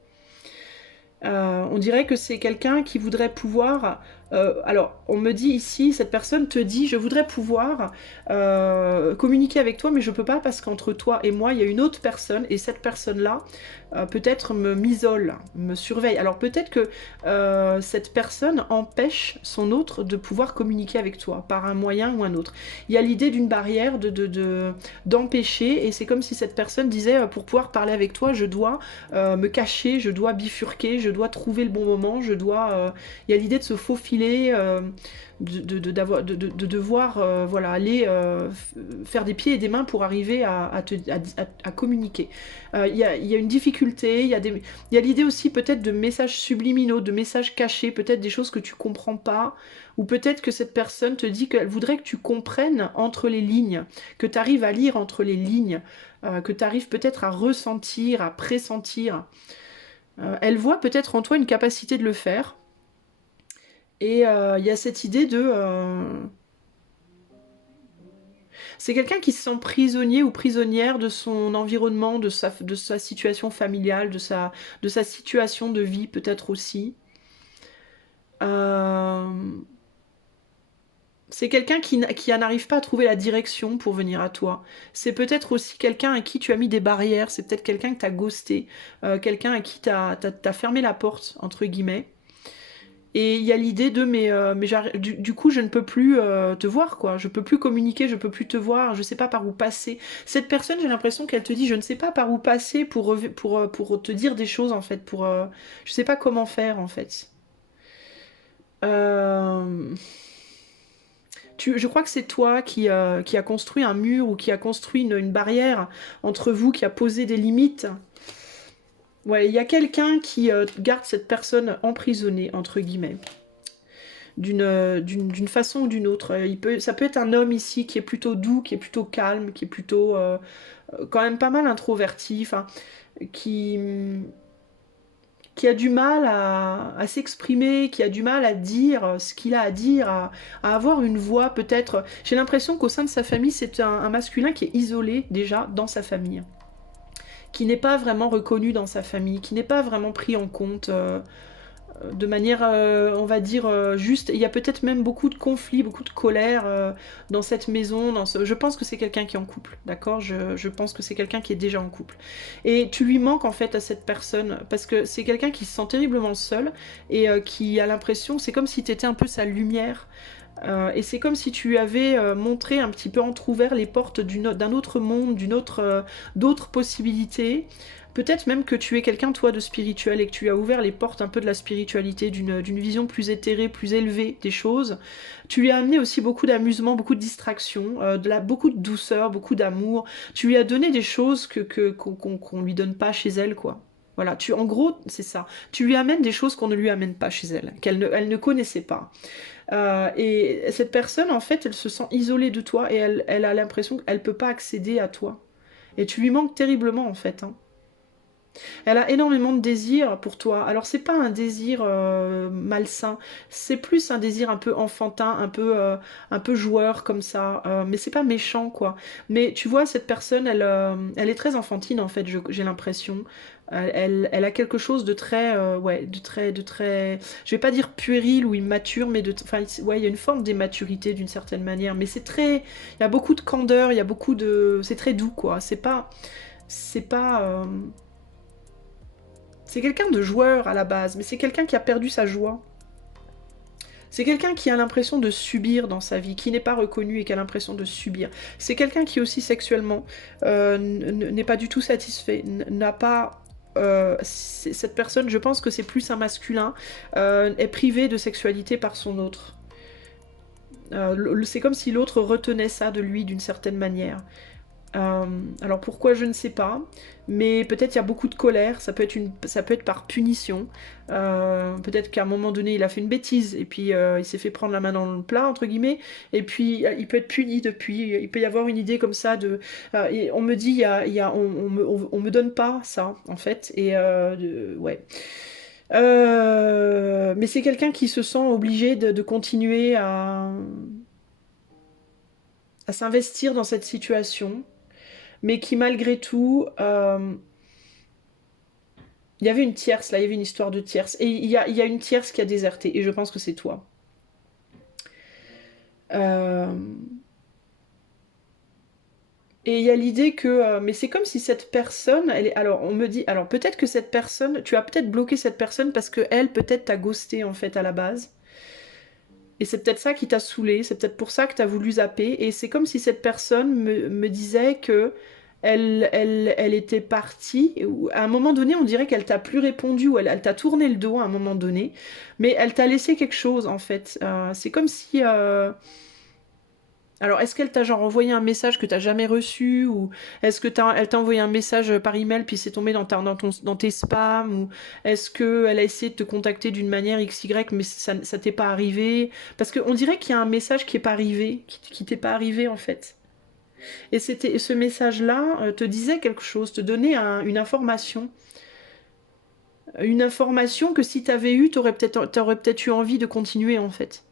On dirait que c'est quelqu'un qui voudrait pouvoir... alors, on me dit ici, cette personne te dit, je voudrais pouvoir communiquer avec toi, mais je peux pas parce qu'entre toi et moi, il y a une autre personne, et cette personne-là, peut-être m'isole, me surveille. Alors peut-être que cette personne empêche son autre de pouvoir communiquer avec toi, par un moyen ou un autre. Il y a l'idée d'une barrière d'empêcher, et c'est comme si cette personne disait, pour pouvoir parler avec toi, je dois me cacher, je dois bifurquer, je dois trouver le bon moment, il y a l'idée de se faufiler d'assimiler, de devoir voilà, aller faire des pieds et des mains pour arriver à communiquer. Il y a une difficulté, il y a l'idée aussi peut-être de messages subliminaux, de messages cachés, peut-être des choses que tu comprends pas, ou peut-être que cette personne te dit qu'elle voudrait que tu comprennes entre les lignes, que tu arrives à lire entre les lignes, que tu arrives peut-être à ressentir, à pressentir. Elle voit peut-être en toi une capacité de le faire. Et il y a cette idée de... c'est quelqu'un qui se sent prisonnier ou prisonnière de son environnement, de sa situation familiale, de sa situation de vie peut-être aussi. Euh, c'est quelqu'un qui n'arrive pas à trouver la direction pour venir à toi. C'est peut-être aussi quelqu'un à qui tu as mis des barrières, c'est peut-être quelqu'un que tu as ghosté, quelqu'un à qui tu as fermé la porte, entre guillemets. Et il y a l'idée de du coup je ne peux plus te voir quoi, je peux plus communiquer, je peux plus te voir, je sais pas par où passer. Cette personne, j'ai l'impression qu'elle te dit je ne sais pas par où passer pour te dire des choses en fait, je sais pas comment faire en fait. Euh, je crois que c'est toi qui a construit un mur ou qui a construit une barrière entre vous, qui a posé des limites. Ouais, il y a quelqu'un qui garde cette personne emprisonnée entre guillemets. D'une façon ou d'une autre. Ça peut être un homme ici qui est plutôt doux, qui est plutôt calme, qui est plutôt quand même pas mal introverti, enfin, qui, qui a du mal à s'exprimer, qui a du mal à dire ce qu'il a à dire, à avoir une voix peut-être. J'ai l'impression qu'au sein de sa famille, c'est un masculin qui est isolé déjà dans sa famille, qui n'est pas vraiment reconnu dans sa famille, qui n'est pas vraiment pris en compte. De manière, on va dire, juste. Il y a peut-être même beaucoup de conflits, beaucoup de colère dans cette maison. Je pense que c'est quelqu'un qui est en couple, d'accord, je pense que c'est quelqu'un qui est déjà en couple. Et tu lui manques en fait à cette personne, parce que c'est quelqu'un qui se sent terriblement seul et qui a l'impression, c'est comme si tu étais un peu sa lumière. Et c'est comme si tu lui avais montré un petit peu entrouvert les portes d'un autre monde, d'autres possibilités. Peut-être même que tu es quelqu'un, toi, de spirituel et que tu as ouvert les portes un peu de la spiritualité, d'une vision plus éthérée, plus élevée des choses. Tu lui as amené aussi beaucoup d'amusement, beaucoup de distraction, beaucoup de douceur, beaucoup d'amour. Tu lui as donné des choses qu'on lui donne pas chez elle, quoi. Voilà, en gros, c'est ça. Tu lui amènes des choses qu'on ne lui amène pas chez elle, elle ne connaissait pas. Et cette personne, en fait, elle se sent isolée de toi et elle a l'impression qu'elle peut pas accéder à toi. Et tu lui manques terriblement, en fait, hein. Elle a énormément de désir pour toi. Alors c'est pas un désir malsain, c'est plus un désir un peu enfantin, un peu joueur comme ça. Mais c'est pas méchant quoi. Mais tu vois, cette personne, elle est très enfantine en fait. J'ai l'impression. Elle a quelque chose de très, ouais, de très. Je vais pas dire puéril ou immature, mais enfin, ouais, il y a une forme d'immaturité d'une certaine manière. Mais c'est très, il y a beaucoup de candeur, il y a beaucoup de, c'est très doux quoi. C'est pas. C'est quelqu'un de joueur à la base, mais c'est quelqu'un qui a perdu sa joie. C'est quelqu'un qui a l'impression de subir dans sa vie, qui n'est pas reconnu et qui a l'impression de subir. C'est quelqu'un qui aussi sexuellement n'est pas du tout satisfait, n'a pas... cette personne, je pense que c'est plus un masculin, est privé de sexualité par son autre. C'est comme si l'autre retenait ça de lui d'une certaine manière. Alors pourquoi je ne sais pas, mais peut-être il y a beaucoup de colère, ça peut être par punition. Peut-être qu'à un moment donné il a fait une bêtise et puis il s'est fait prendre la main dans le plat entre guillemets et puis il peut être puni depuis. Il peut y avoir une idée comme ça de. Et on me dit on me donne pas ça en fait et ouais. Mais c'est quelqu'un qui se sent obligé de continuer à s'investir dans cette situation mais qui malgré tout, il y avait une tierce, là, il y avait une histoire de tierce, et il y a une tierce qui a déserté, et je pense que c'est toi. Euh, et il y a l'idée que, mais c'est comme si cette personne, alors on me dit, alors peut-être que cette personne, tu as peut-être bloqué cette personne parce que elle, peut-être t'a ghosté en fait à la base. Et c'est peut-être ça qui t'a saoulé, c'est peut-être pour ça que t'as voulu zapper. Et c'est comme si cette personne me disait que elle était partie. À un moment donné, on dirait qu'elle t'a plus répondu ou elle t'a tourné le dos à un moment donné, mais elle t'a laissé quelque chose en fait. C'est comme si. Alors, est-ce qu'elle t'a genre envoyé un message que t'as jamais reçu ou est-ce que elle t'a envoyé un message par email puis c'est tombé dans tes spams ou est-ce qu'elle a essayé de te contacter d'une manière XY mais ça t'est pas arrivé? Parce qu'on dirait qu'il y a un message qui est pas arrivé, qui t'est pas arrivé en fait. Et ce message-là te disait quelque chose, te donnait une information que si t'avais eu, t'aurais peut-être eu envie de continuer en fait.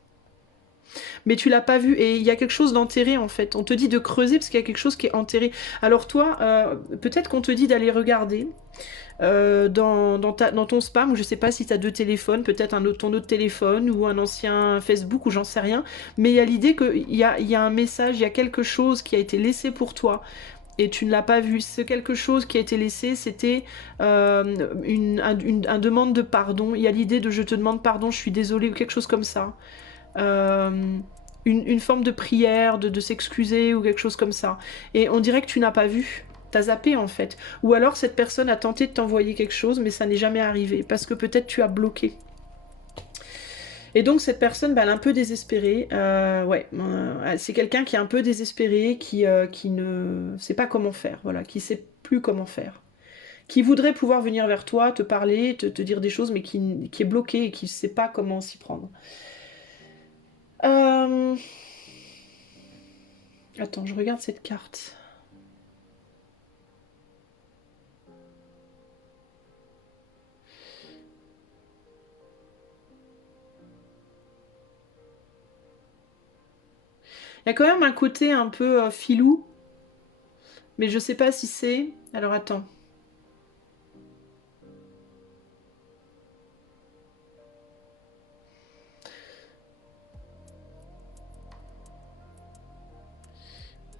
Mais tu l'as pas vu et il y a quelque chose d'enterré en fait. On te dit de creuser parce qu'il y a quelque chose qui est enterré. Alors toi, peut-être qu'on te dit d'aller regarder dans ton spam, ou je sais pas si tu as deux téléphones, peut-être ton autre téléphone ou un ancien Facebook ou j'en sais rien, mais il y a l'idée qu'il y a un message, il y a quelque chose qui a été laissé pour toi et tu ne l'as pas vu. Ce quelque chose qui a été laissé, c'était un demande de pardon. Il y a l'idée de je te demande pardon, je suis désolée ou quelque chose comme ça. Euh, une forme de prière, de s'excuser ou quelque chose comme ça. Et on dirait que tu n'as pas vu. T'as zappé en fait. Ou alors cette personne a tenté de t'envoyer quelque chose, mais ça n'est jamais arrivé. Parce que peut-être tu as bloqué. Et donc cette personne, bah, elle est un peu désespérée. C'est quelqu'un qui est un peu désespéré, qui ne sait pas comment faire. Voilà, qui sait plus comment faire. Qui voudrait pouvoir venir vers toi, te parler, te dire des choses, mais qui est bloqué et qui ne sait pas comment s'y prendre. Euh... Attends, je regarde cette carte. Il y a quand même un côté un peu filou, mais je sais pas si c'est... Alors attends.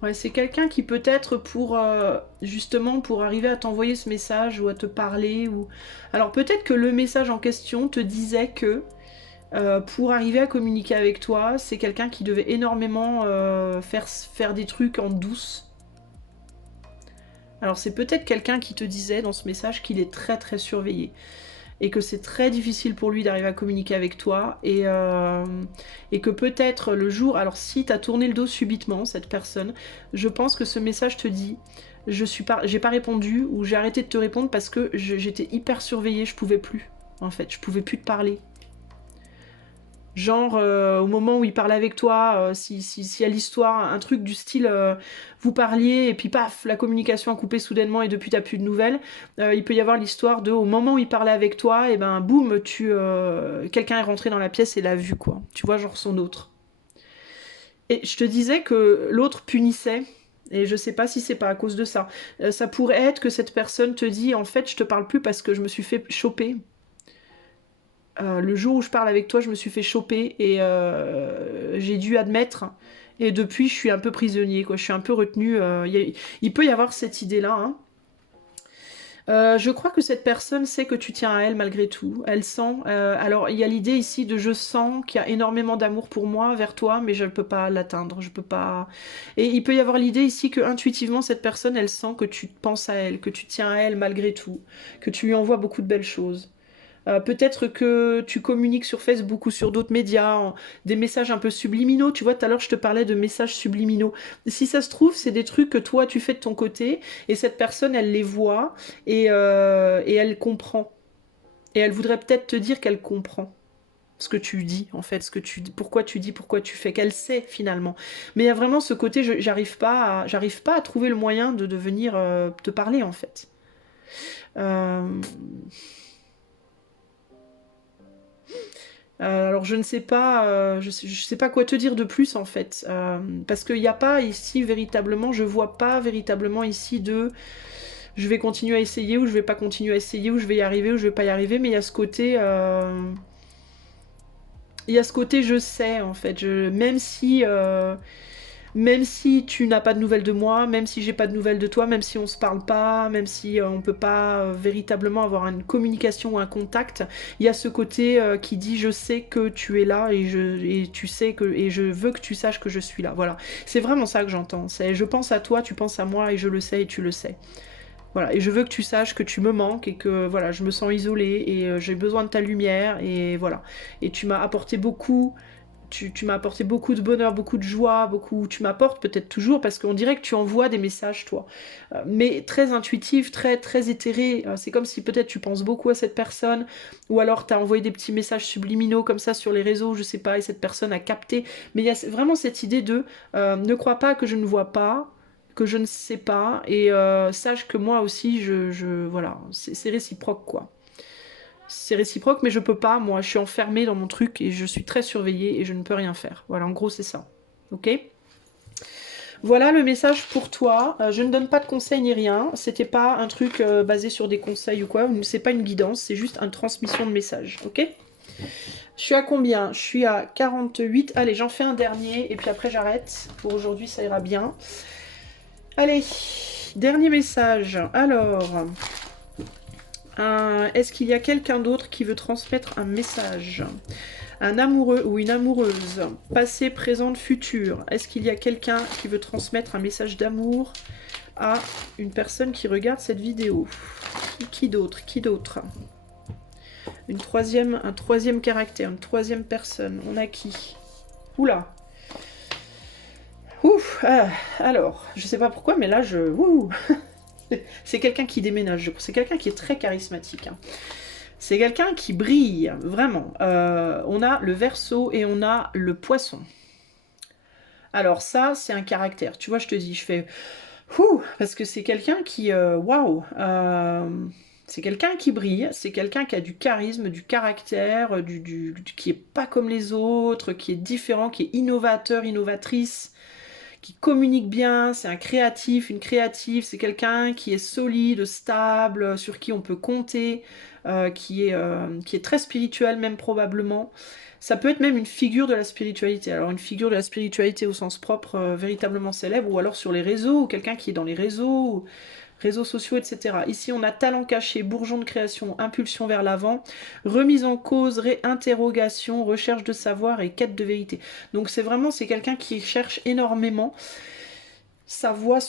Ouais, c'est quelqu'un qui peut-être justement pour arriver à t'envoyer ce message ou à te parler ou... Alors peut-être que le message en question te disait que pour arriver à communiquer avec toi, c'est quelqu'un qui devait énormément faire des trucs en douce. Alors c'est peut-être quelqu'un qui te disait dans ce message qu'il est très très surveillé et que c'est très difficile pour lui d'arriver à communiquer avec toi et que peut-être le jour, alors si t'as tourné le dos subitement, cette personne, je pense que ce message te dit j'ai pas répondu ou j'ai arrêté de te répondre parce que j'étais hyper surveillée, je pouvais plus en fait, je pouvais plus te parler. Genre, au moment où il parle avec toi, si y a l'histoire, un truc du style, vous parliez et puis paf, la communication a coupé soudainement et depuis t'as plus de nouvelles. Il peut y avoir l'histoire de, au moment où il parlait avec toi, et ben boum, quelqu'un est rentré dans la pièce et l'a vu quoi. Tu vois, genre son autre. Et je te disais que l'autre punissait. Et je sais pas si c'est pas à cause de ça. Ça pourrait être que cette personne te dit, en fait, je te parle plus parce que je me suis fait choper. Le jour où je parle avec toi, je me suis fait choper et j'ai dû admettre. Et depuis, je suis un peu prisonnier, quoi. Je suis un peu retenue. Il peut y avoir cette idée-là. Hein. Je crois que cette personne sait que tu tiens à elle malgré tout. Elle sent. Alors, il y a l'idée ici de je sens qu'il y a énormément d'amour pour moi vers toi, mais je ne peux pas l'atteindre. Je peux pas. Et il peut y avoir l'idée ici que intuitivement cette personne, elle sent que tu penses à elle, que tu tiens à elle malgré tout, que tu lui envoies beaucoup de belles choses. Peut-être que tu communiques sur Facebook ou sur d'autres médias, des messages un peu subliminaux. Tu vois, tout à l'heure, je te parlais de messages subliminaux. Si ça se trouve, c'est des trucs que toi, tu fais de ton côté, et cette personne, elle les voit, et elle comprend. Et elle voudrait peut-être te dire qu'elle comprend ce que tu dis, en fait, pourquoi tu dis, pourquoi tu fais, qu'elle sait finalement. Mais il y a vraiment ce côté, j'arrive pas à trouver le moyen de venir te parler, en fait. Euh, alors je ne sais pas, je sais pas quoi te dire de plus en fait, parce qu'il n'y a pas ici véritablement, je vois pas véritablement ici de je vais continuer à essayer ou je vais pas continuer à essayer ou je vais y arriver ou je vais pas y arriver, mais il y a ce côté je sais en fait, même si même si tu n'as pas de nouvelles de moi, même si j'ai pas de nouvelles de toi, même si on se parle pas, même si on peut pas véritablement avoir une communication ou un contact, il y a ce côté qui dit je sais que tu es là et tu sais que et je veux que tu saches que je suis là. Voilà, c'est vraiment ça que j'entends. C'est je pense à toi, tu penses à moi et je le sais et tu le sais. Voilà, et je veux que tu saches que tu me manques et que voilà, je me sens isolée et j'ai besoin de ta lumière et voilà. Et tu m'as apporté beaucoup, tu m'as apporté beaucoup de bonheur, beaucoup de joie, beaucoup. Tu m'apportes peut-être toujours parce qu'on dirait que tu envoies des messages, toi, mais très intuitifs, très très éthérés. C'est comme si peut-être tu penses beaucoup à cette personne, ou alors tu as envoyé des petits messages subliminaux comme ça sur les réseaux, je sais pas, et cette personne a capté. Mais il y a vraiment cette idée de ne crois pas que je ne vois pas, que je ne sais pas, et sache que moi aussi, voilà, c'est réciproque, quoi. C'est réciproque, mais je peux pas, moi, je suis enfermée dans mon truc et je suis très surveillée et je ne peux rien faire. Voilà, en gros, c'est ça. Ok? Voilà le message pour toi. Je ne donne pas de conseils ni rien. C'était pas un truc basé sur des conseils ou quoi. C'est pas une guidance, c'est juste une transmission de message. Ok? Je suis à combien? Je suis à 48. Allez, j'en fais un dernier et puis après j'arrête. Pour aujourd'hui, ça ira bien. Allez, dernier message. Alors, est-ce qu'il y a quelqu'un d'autre qui veut transmettre un message? Un amoureux ou une amoureuse, passé, présent, futur. Est-ce qu'il y a quelqu'un qui veut transmettre un message d'amour à une personne qui regarde cette vidéo? Qui d'autre? Qui d'autre? Un troisième caractère, une troisième personne. On a qui? Oula. Ouf. Alors, je sais pas pourquoi, mais là, ouh. C'est quelqu'un qui déménage, je crois. C'est quelqu'un qui est très charismatique. Hein. C'est quelqu'un qui brille, vraiment. On a le Verseau et on a le Poisson. Alors ça, c'est un caractère. Tu vois, je te dis, je fais... Ouh, parce que c'est quelqu'un qui... Waouh c'est quelqu'un qui brille, c'est quelqu'un qui a du charisme, du caractère, qui est pas comme les autres, qui est différent, qui est innovateur, innovatrice, qui communique bien, c'est un créatif, une créative, c'est quelqu'un qui est solide, stable, sur qui on peut compter, qui est très spirituel même probablement. Ça peut être même une figure de la spiritualité. Alors une figure de la spiritualité au sens propre, véritablement célèbre, ou alors sur les réseaux, ou quelqu'un qui est dans les réseaux, réseaux sociaux, etc. Ici, on a talent caché, bourgeon de création, impulsion vers l'avant, remise en cause, réinterrogation, recherche de savoir et quête de vérité. Donc c'est quelqu'un qui cherche énormément sa voix,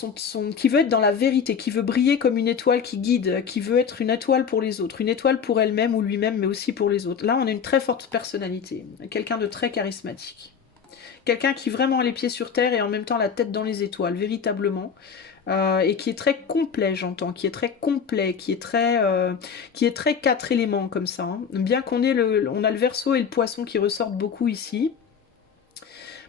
qui veut être dans la vérité, qui veut briller comme une étoile qui guide, qui veut être une étoile pour les autres, une étoile pour elle-même ou lui-même, mais aussi pour les autres. Là, on a une très forte personnalité, quelqu'un de très charismatique. Quelqu'un qui vraiment a les pieds sur terre et en même temps la tête dans les étoiles, véritablement. Et qui est très complet, j'entends, qui est très complet, qui est très quatre éléments comme ça. Hein. Bien qu'on ait on a le Verseau et le Poisson qui ressortent beaucoup ici.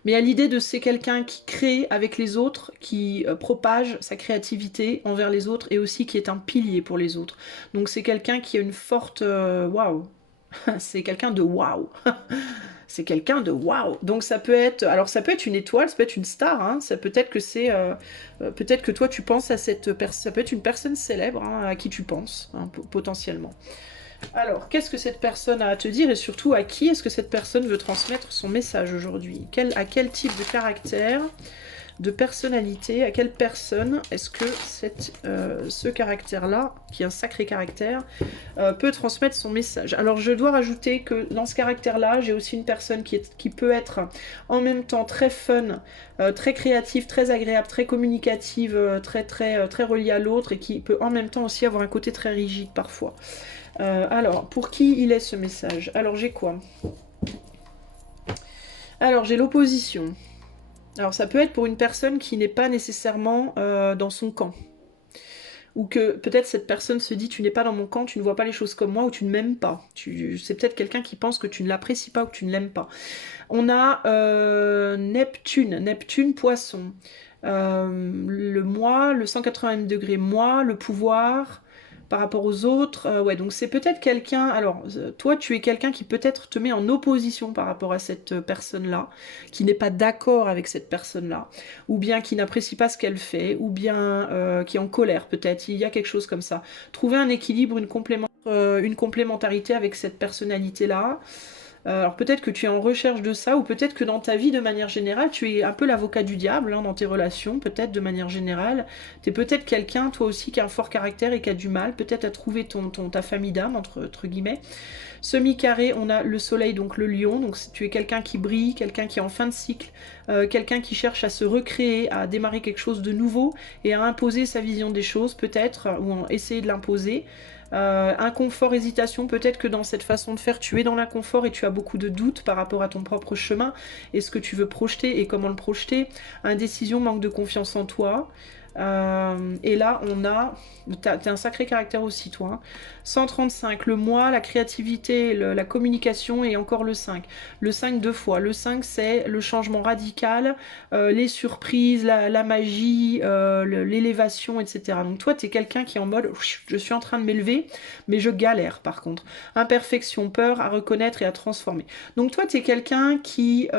Mais il y a l'idée de c'est quelqu'un qui crée avec les autres, qui propage sa créativité envers les autres et aussi qui est un pilier pour les autres. Donc c'est quelqu'un qui a une forte... Waouh c'est quelqu'un de waouh c'est quelqu'un de waouh. Donc ça peut être, alors ça peut être une étoile, ça peut être une star. Hein, ça peut être que peut-être que toi tu penses à cette personne, ça peut être une personne célèbre hein, à qui tu penses hein, potentiellement. Alors qu'est-ce que cette personne a à te dire et surtout à qui est-ce que cette personne veut transmettre son message aujourd'hui? À quel type de caractère, de personnalité, à quelle personne est-ce que ce caractère-là, qui est un sacré caractère, peut transmettre son message. Alors je dois rajouter que dans ce caractère-là, j'ai aussi une personne qui peut être en même temps très fun, très créative, très agréable, très communicative, très reliée à l'autre et qui peut en même temps aussi avoir un côté très rigide parfois. Alors, pour qui il est ce message? Alors j'ai quoi? Alors j'ai l'opposition. Alors ça peut être pour une personne qui n'est pas nécessairement dans son camp. Ou que peut-être cette personne se dit tu n'es pas dans mon camp, tu ne vois pas les choses comme moi ou tu ne m'aimes pas. C'est peut-être quelqu'un qui pense que tu ne l'apprécies pas ou que tu ne l'aimes pas. On a Neptune Poisson. Le moi, le 180 degrés moi, le pouvoir par rapport aux autres. Ouais, donc c'est peut-être quelqu'un... Alors, toi, tu es quelqu'un qui peut-être te met en opposition par rapport à cette personne-là, qui n'est pas d'accord avec cette personne-là, ou bien qui n'apprécie pas ce qu'elle fait, ou bien qui est en colère peut-être. Il y a quelque chose comme ça. Trouver un équilibre, une complémentarité avec cette personnalité-là. Alors peut-être que tu es en recherche de ça, ou peut-être que dans ta vie de manière générale, tu es un peu l'avocat du diable hein, dans tes relations, peut-être de manière générale. Tu es peut-être quelqu'un, toi aussi, qui a un fort caractère et qui a du mal, peut-être à trouver ta famille d'âme, entre guillemets. Semi-carré, on a le soleil, donc le lion, donc si tu es quelqu'un qui brille, quelqu'un qui est en fin de cycle, quelqu'un qui cherche à se recréer, à démarrer quelque chose de nouveau et à imposer sa vision des choses peut-être, ou à essayer de l'imposer. Inconfort, hésitation, peut-être que dans cette façon de faire, tu es dans l'inconfort et tu as beaucoup de doutes par rapport à ton propre chemin et ce que tu veux projeter et comment le projeter. Indécision, manque de confiance en toi. Et là, on a... T'as un sacré caractère aussi, toi. Hein. 135, le moi, la créativité, la communication et encore le 5. Le 5 deux fois. Le 5, c'est le changement radical, les surprises, la magie, l'élévation, etc. Donc toi, tu es quelqu'un qui est en mode, je suis en train de m'élever, mais je galère par contre. Imperfection, peur à reconnaître et à transformer. Donc toi, tu es quelqu'un qui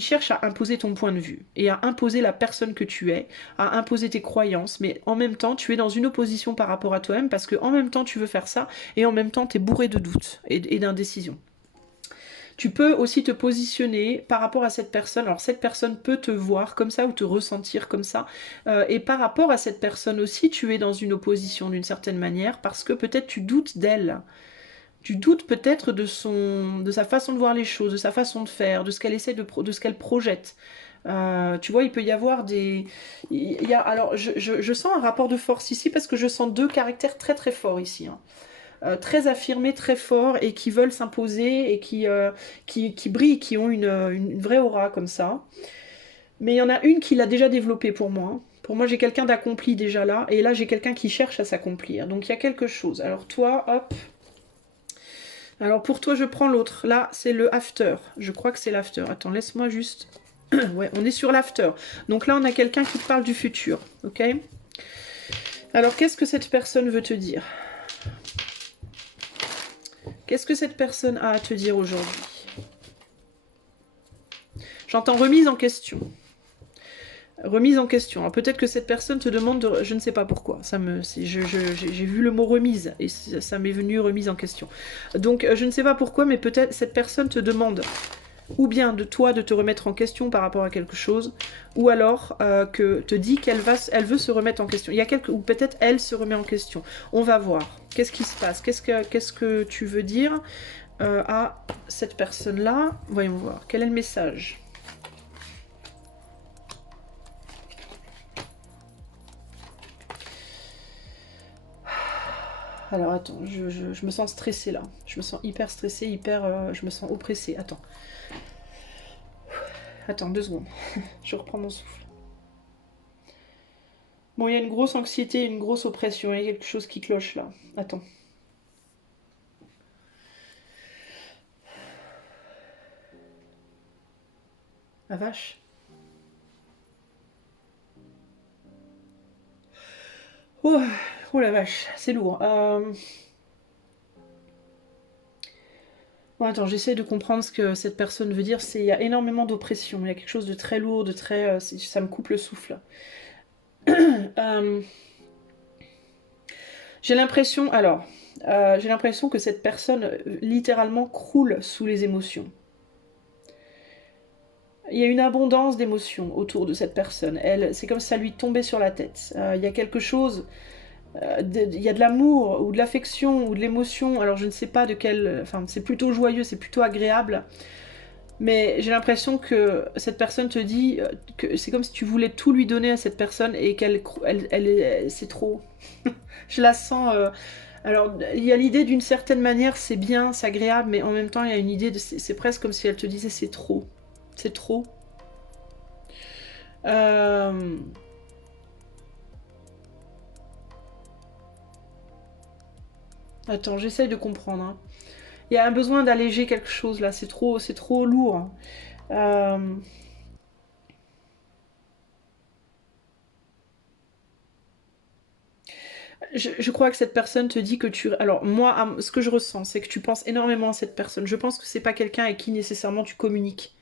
cherche à imposer ton point de vue et à imposer la personne que tu es, à imposer tes croyances, mais en même temps, tu es dans une opposition par rapport à toi-même parce que en même temps, tu veux faire ça et en même temps, tu es bourré de doutes et d'indécision. Tu peux aussi te positionner par rapport à cette personne. Alors cette personne peut te voir comme ça ou te ressentir comme ça. Et par rapport à cette personne aussi, tu es dans une opposition d'une certaine manière parce que peut-être tu doutes d'elle. Tu doutes peut-être de sa façon de voir les choses, de sa façon de faire, de ce qu'elle essaie de ce qu'elle projette. Tu vois, il peut y avoir des... Alors, je sens un rapport de force ici parce que je sens deux caractères très très forts ici. Hein. Très affirmés, très forts et qui veulent s'imposer et qui brillent, qui ont une vraie aura comme ça. Mais il y en a une qui l'a déjà développée pour moi. Hein. Pour moi, j'ai quelqu'un d'accompli déjà là, et là, j'ai quelqu'un qui cherche à s'accomplir. Donc, il y a quelque chose. Alors, toi, hop. Alors, pour toi, je prends l'autre. Là, c'est le after. Je crois que c'est l'after. Attends, laisse-moi juste... ouais, on est sur l'after. Donc là, on a quelqu'un qui te parle du futur. Ok ? Alors, qu'est-ce que cette personne veut te dire ? Qu'est-ce que cette personne a à te dire aujourd'hui ? J'entends remise en question. Remise en question. Alors peut-être que cette personne te demande de... Je ne sais pas pourquoi. J'ai vu le mot remise et ça m'est venu remise en question. Donc je ne sais pas pourquoi, mais peut-être cette personne te demande ou bien de toi de te remettre en question par rapport à quelque chose, ou alors que te dit elle veut se remettre en question. Il y a ou peut-être elle se remet en question. On va voir. Qu'est-ce qui se passe ? Qu'est-ce que tu veux dire à cette personne-là ? Voyons voir. Quel est le message ? Alors attends, je me sens stressée là. Je me sens hyper stressée, je me sens oppressée. Attends. Attends, 2 secondes. Je reprends mon souffle. Bon, il y a une grosse anxiété, une grosse oppression. Il y a quelque chose qui cloche là. Attends. La vache. Oh, oh la vache, c'est lourd. Bon, attends, j'essaie de comprendre ce que cette personne veut dire. Il y a énormément d'oppression. Il y a quelque chose de très lourd, de très... ça me coupe le souffle. euh, j'ai l'impression... Alors, j'ai l'impression que cette personne littéralement croule sous les émotions. Il y a une abondance d'émotions autour de cette personne. C'est comme si ça lui tombait sur la tête. Il y a quelque chose... il y a de l'amour ou de l'affection ou de l'émotion. Alors je ne sais pas de quel... Enfin, c'est plutôt joyeux, c'est plutôt agréable. Mais j'ai l'impression que cette personne te dit que c'est comme si tu voulais tout lui donner à cette personne et c'est trop. Je la sens... Alors, il y a l'idée d'une certaine manière, c'est bien, c'est agréable, mais en même temps, il y a une idée de... C'est presque comme si elle te disait c'est trop. C'est trop. Euh... Attends, j'essaye de comprendre. Hein. Il y a un besoin d'alléger quelque chose là, c'est trop lourd. Euh... je crois que cette personne te dit que tu... Alors moi, ce que je ressens, c'est que tu penses énormément à cette personne. Je pense que c'est pas quelqu'un avec qui nécessairement tu communiques.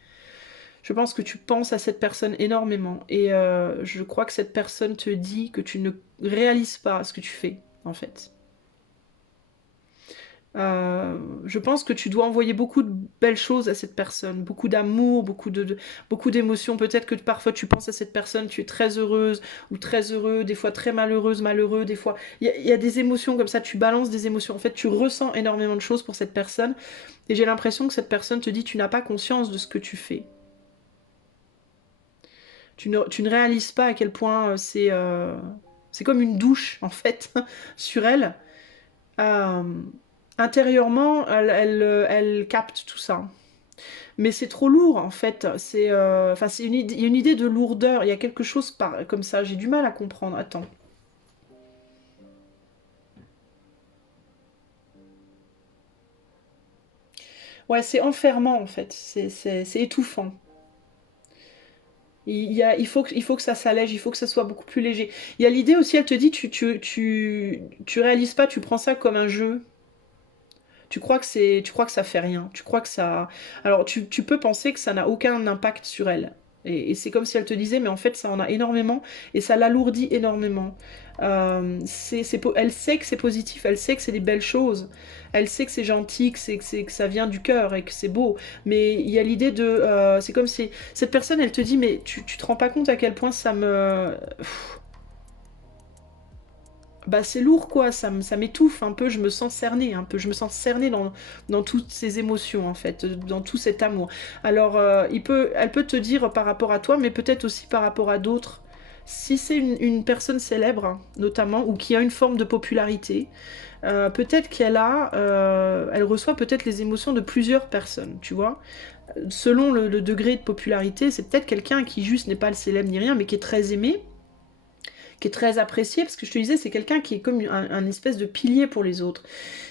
Je pense que tu penses à cette personne énormément. Et je crois que cette personne te dit que tu ne réalises pas ce que tu fais, en fait. Je pense que tu dois envoyer beaucoup de belles choses à cette personne, beaucoup d'amour, beaucoup d'émotions. Peut-être que parfois tu penses à cette personne, tu es très heureuse ou très heureux, des fois très malheureuse, malheureux, des fois il y a des émotions comme ça, tu balances des émotions. En fait, tu ressens énormément de choses pour cette personne et j'ai l'impression que cette personne te dit tu n'as pas conscience de ce que tu fais. Tu ne réalises pas à quel point c'est comme une douche en fait sur elle. Euh, Intérieurement, elle capte tout ça. Mais c'est trop lourd en fait. Enfin, il y a une idée de lourdeur. Il y a quelque chose comme ça. J'ai du mal à comprendre. Attends. Ouais, c'est enfermant en fait. C'est étouffant. Il faut que ça s'allège, il faut que ça soit beaucoup plus léger. Il y a l'idée aussi, elle te dit, tu réalises pas, tu prends ça comme un jeu. Tu crois que ça fait rien. Tu crois que ça. Alors, tu peux penser que ça n'a aucun impact sur elle. Et c'est comme si elle te disait, mais en fait, ça en a énormément et ça l'alourdit énormément. Elle sait que c'est positif, elle sait que c'est des belles choses, elle sait que c'est gentil, que ça vient du cœur et que c'est beau. Mais il y a l'idée de. C'est comme si cette personne, elle te dit, mais tu te rends pas compte à quel point ça me. Bah c'est lourd quoi, ça m'étouffe un peu, je me sens cernée un peu, je me sens cernée dans toutes ces émotions en fait, dans tout cet amour. Alors elle peut te dire par rapport à toi, mais peut-être aussi par rapport à d'autres. Si c'est une personne célèbre, hein, notamment, ou qui a une forme de popularité, peut-être elle reçoit peut-être les émotions de plusieurs personnes, tu vois. Selon le degré de popularité, c'est peut-être quelqu'un qui juste n'est pas le célèbre ni rien, mais qui est très aimé, qui est très apprécié, parce que je te disais, c'est quelqu'un qui est comme un espèce de pilier pour les autres.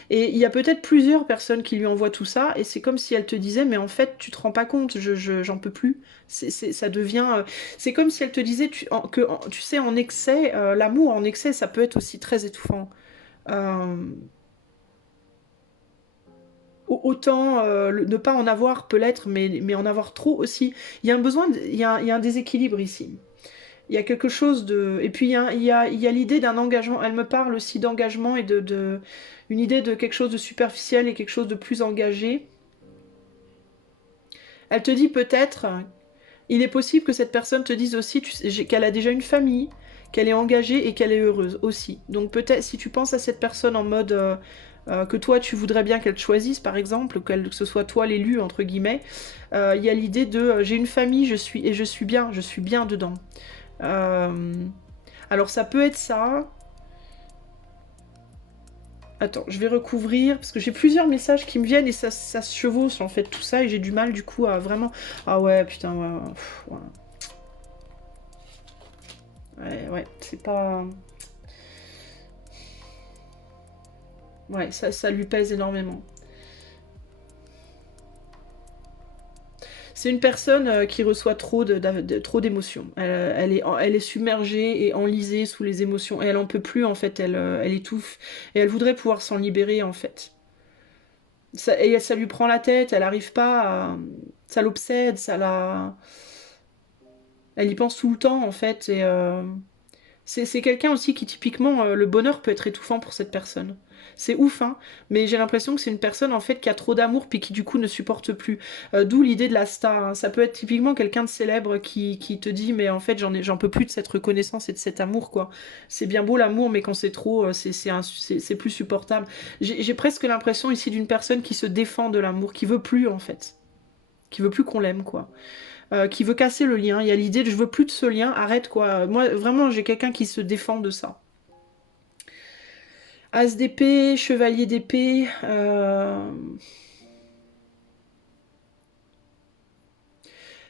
Et il y a peut-être plusieurs personnes qui lui envoient tout ça, et c'est comme si elle te disait, mais en fait, tu te rends pas compte, j'en peux plus. Ça devient... c'est comme si elle te disait tu sais, en excès, l'amour en excès, ça peut être aussi très étouffant. Euh, Autant ne pas en avoir peut l'être, mais en avoir trop aussi. Il y a un besoin, il y a un déséquilibre ici. Il y a quelque chose de... Et puis il y a l'idée d'un engagement. Elle me parle aussi d'engagement et une idée de quelque chose de superficiel et quelque chose de plus engagé. Elle te dit peut-être, il est possible que cette personne te dise aussi qu'elle a déjà une famille, qu'elle est engagée et qu'elle est heureuse aussi. Donc peut-être si tu penses à cette personne en mode que toi tu voudrais bien qu'elle te choisisse par exemple, que ce soit toi l'élu entre guillemets, il y a l'idée de j'ai une famille, je suis bien dedans. Euh, alors ça peut être ça. Attends, je vais recouvrir parce que j'ai plusieurs messages qui me viennent et ça se chevauche en fait tout ça et j'ai du mal du coup à vraiment. Ah ouais, putain, ouais, ouais. Ouais, ouais, c'est pas. Ouais, ça lui pèse énormément. C'est une personne qui reçoit trop d'émotions. Elle est submergée et enlisée sous les émotions et elle en peut plus en fait. Elle étouffe et elle voudrait pouvoir s'en libérer en fait. Ça lui prend la tête. Elle arrive pas à... Ça l'obsède. Elle y pense tout le temps en fait et c'est quelqu'un aussi qui typiquement le bonheur peut être étouffant pour cette personne. C'est ouf, hein, mais j'ai l'impression que c'est une personne en fait qui a trop d'amour puis qui du coup ne supporte plus. D'où l'idée de la star, hein. Ça peut être typiquement quelqu'un de célèbre qui te dit mais en fait j'en peux plus de cette reconnaissance et de cet amour quoi. C'est bien beau l'amour mais quand c'est trop c'est plus supportable. J'ai presque l'impression ici d'une personne qui se défend de l'amour, qui veut plus en fait, qui veut plus qu'on l'aime quoi, qui veut casser le lien. Il y a l'idée de je veux plus de ce lien, arrête quoi. Moi vraiment j'ai quelqu'un qui se défend de ça. As d'épée, chevalier d'épée.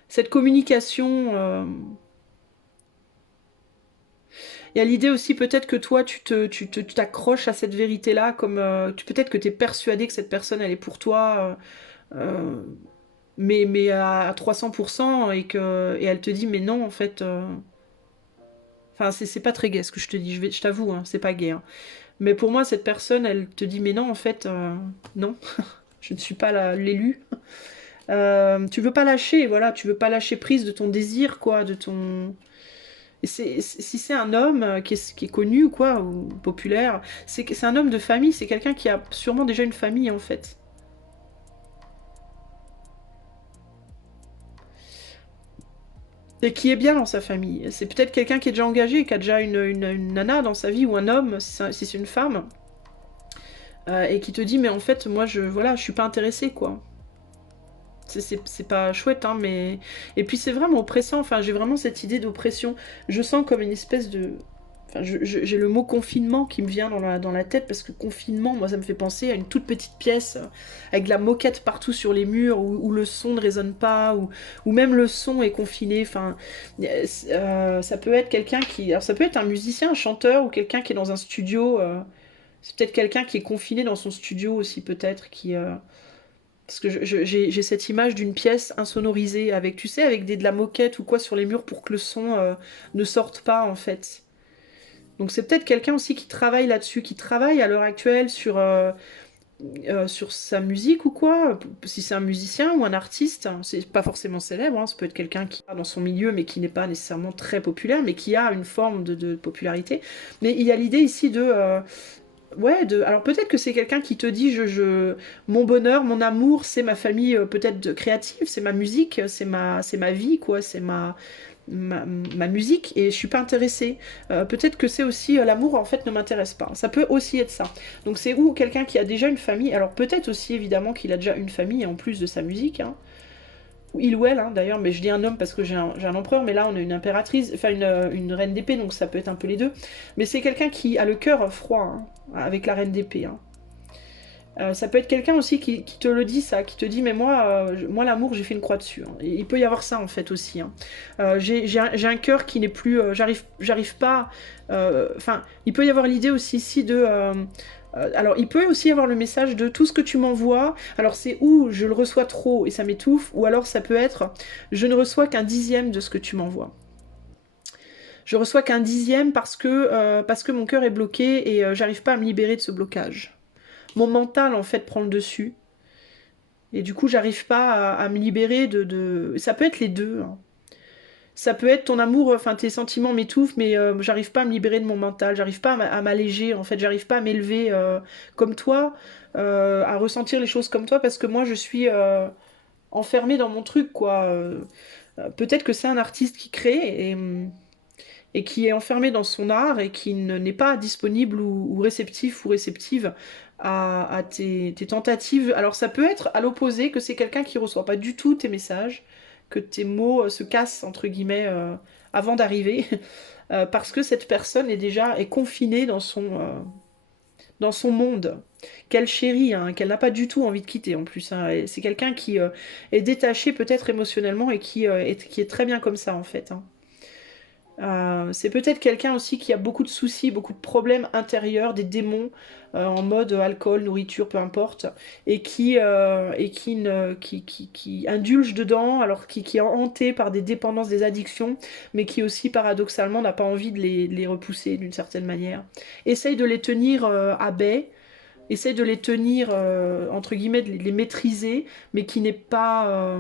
Cette communication. Il y a l'idée aussi peut-être que toi tu t'accroches à cette vérité-là, comme peut-être que tu es persuadé que cette personne elle est pour toi, mais à 300% et elle te dit mais non en fait. Enfin, c'est pas très gai ce que je te dis, je t'avoue, hein, c'est pas gai, hein. Mais pour moi, cette personne, elle te dit, mais non, en fait, non, je ne suis pas l'élu. Tu veux pas lâcher, voilà, tu veux pas lâcher prise de ton désir, quoi, de ton... Et si c'est un homme qui est connu ou quoi, ou populaire, c'est un homme de famille, c'est quelqu'un qui a sûrement déjà une famille en fait. Et qui est bien dans sa famille. C'est peut-être quelqu'un qui est déjà engagé, qui a déjà une nana dans sa vie, ou un homme, si c'est une femme, et qui te dit, mais en fait, moi, voilà, je suis pas intéressée, quoi. C'est pas chouette, hein, mais... Et puis c'est vraiment oppressant, enfin, j'ai vraiment cette idée d'oppression. Je sens comme une espèce de... Enfin, j'ai le mot confinement qui me vient dans la tête, parce que confinement, moi, ça me fait penser à une toute petite pièce, avec de la moquette partout sur les murs, où le son ne résonne pas, où même le son est confiné, enfin... ça peut être quelqu'un qui... Alors ça peut être un musicien, un chanteur, ou quelqu'un qui est dans un studio... c'est peut-être quelqu'un qui est confiné dans son studio aussi, peut-être, qui... Parce que j'ai cette image d'une pièce insonorisée avec, tu sais, avec de la moquette ou quoi sur les murs pour que le son ne sorte pas en fait. Donc c'est peut-être quelqu'un aussi qui travaille là-dessus, qui travaille à l'heure actuelle sur sa musique ou quoi. Si c'est un musicien ou un artiste, hein, c'est pas forcément célèbre, hein, ça peut être quelqu'un qui est dans son milieu mais qui n'est pas nécessairement très populaire, mais qui a une forme de popularité. Mais il y a l'idée ici de... ouais, alors peut-être que c'est quelqu'un qui te dit mon bonheur, mon amour, c'est ma famille peut-être créative, c'est ma musique, c'est ma vie, quoi, c'est ma musique et je suis pas intéressée. Peut-être que c'est aussi l'amour en fait ne m'intéresse pas. Ça peut aussi être ça. Donc c'est ou quelqu'un qui a déjà une famille, alors peut-être aussi évidemment qu'il a déjà une famille en plus de sa musique, hein, il ou elle, hein, d'ailleurs, mais je dis un homme parce que j'ai un empereur, mais là on a une impératrice, enfin une reine d'épée, donc ça peut être un peu les deux. Mais c'est quelqu'un qui a le cœur froid, hein, avec la reine d'épée. Hein. Ça peut être quelqu'un aussi qui te le dit ça, qui te dit mais moi l'amour j'ai fait une croix dessus. Hein. Et il peut y avoir ça en fait aussi. Hein. J'ai un cœur qui n'est plus, j'arrive pas. Enfin, il peut y avoir l'idée aussi ici de alors, il peut aussi y avoir le message de tout ce que tu m'envoies. Alors, c'est ou je le reçois trop et ça m'étouffe, ou alors ça peut être je ne reçois qu'un dixième de ce que tu m'envoies. Je reçois qu'un dixième parce que mon cœur est bloqué et j'arrive pas à me libérer de ce blocage. Mon mental, en fait, prend le dessus. Et du coup, j'arrive pas à me libérer de... Ça peut être les deux. Hein. Ça peut être ton amour, enfin tes sentiments m'étouffent, mais j'arrive pas à me libérer de mon mental, j'arrive pas à m'alléger, en fait, j'arrive pas à m'élever comme toi, à ressentir les choses comme toi, parce que moi je suis enfermée dans mon truc, quoi. Peut-être que c'est un artiste qui crée et qui est enfermé dans son art et qui n'est pas disponible ou réceptif ou réceptive à tes tentatives. Alors ça peut être à l'opposé, que c'est quelqu'un qui reçoit pas du tout tes messages, que tes mots se cassent, entre guillemets, avant d'arriver, parce que cette personne est confinée dans son monde, qu'elle chérit, hein, qu'elle n'a pas du tout envie de quitter en plus. Hein. C'est quelqu'un qui est détaché peut-être émotionnellement et qui est très bien comme ça en fait. Hein. C'est peut-être quelqu'un aussi qui a beaucoup de soucis, beaucoup de problèmes intérieurs, des démons en mode alcool, nourriture, peu importe, et qui indulge dedans, alors qui est hanté par des dépendances, des addictions, mais qui aussi paradoxalement n'a pas envie de les repousser d'une certaine manière. Essaye de les tenir à baie, essaye de les tenir, entre guillemets, de les maîtriser, mais qui n'est pas...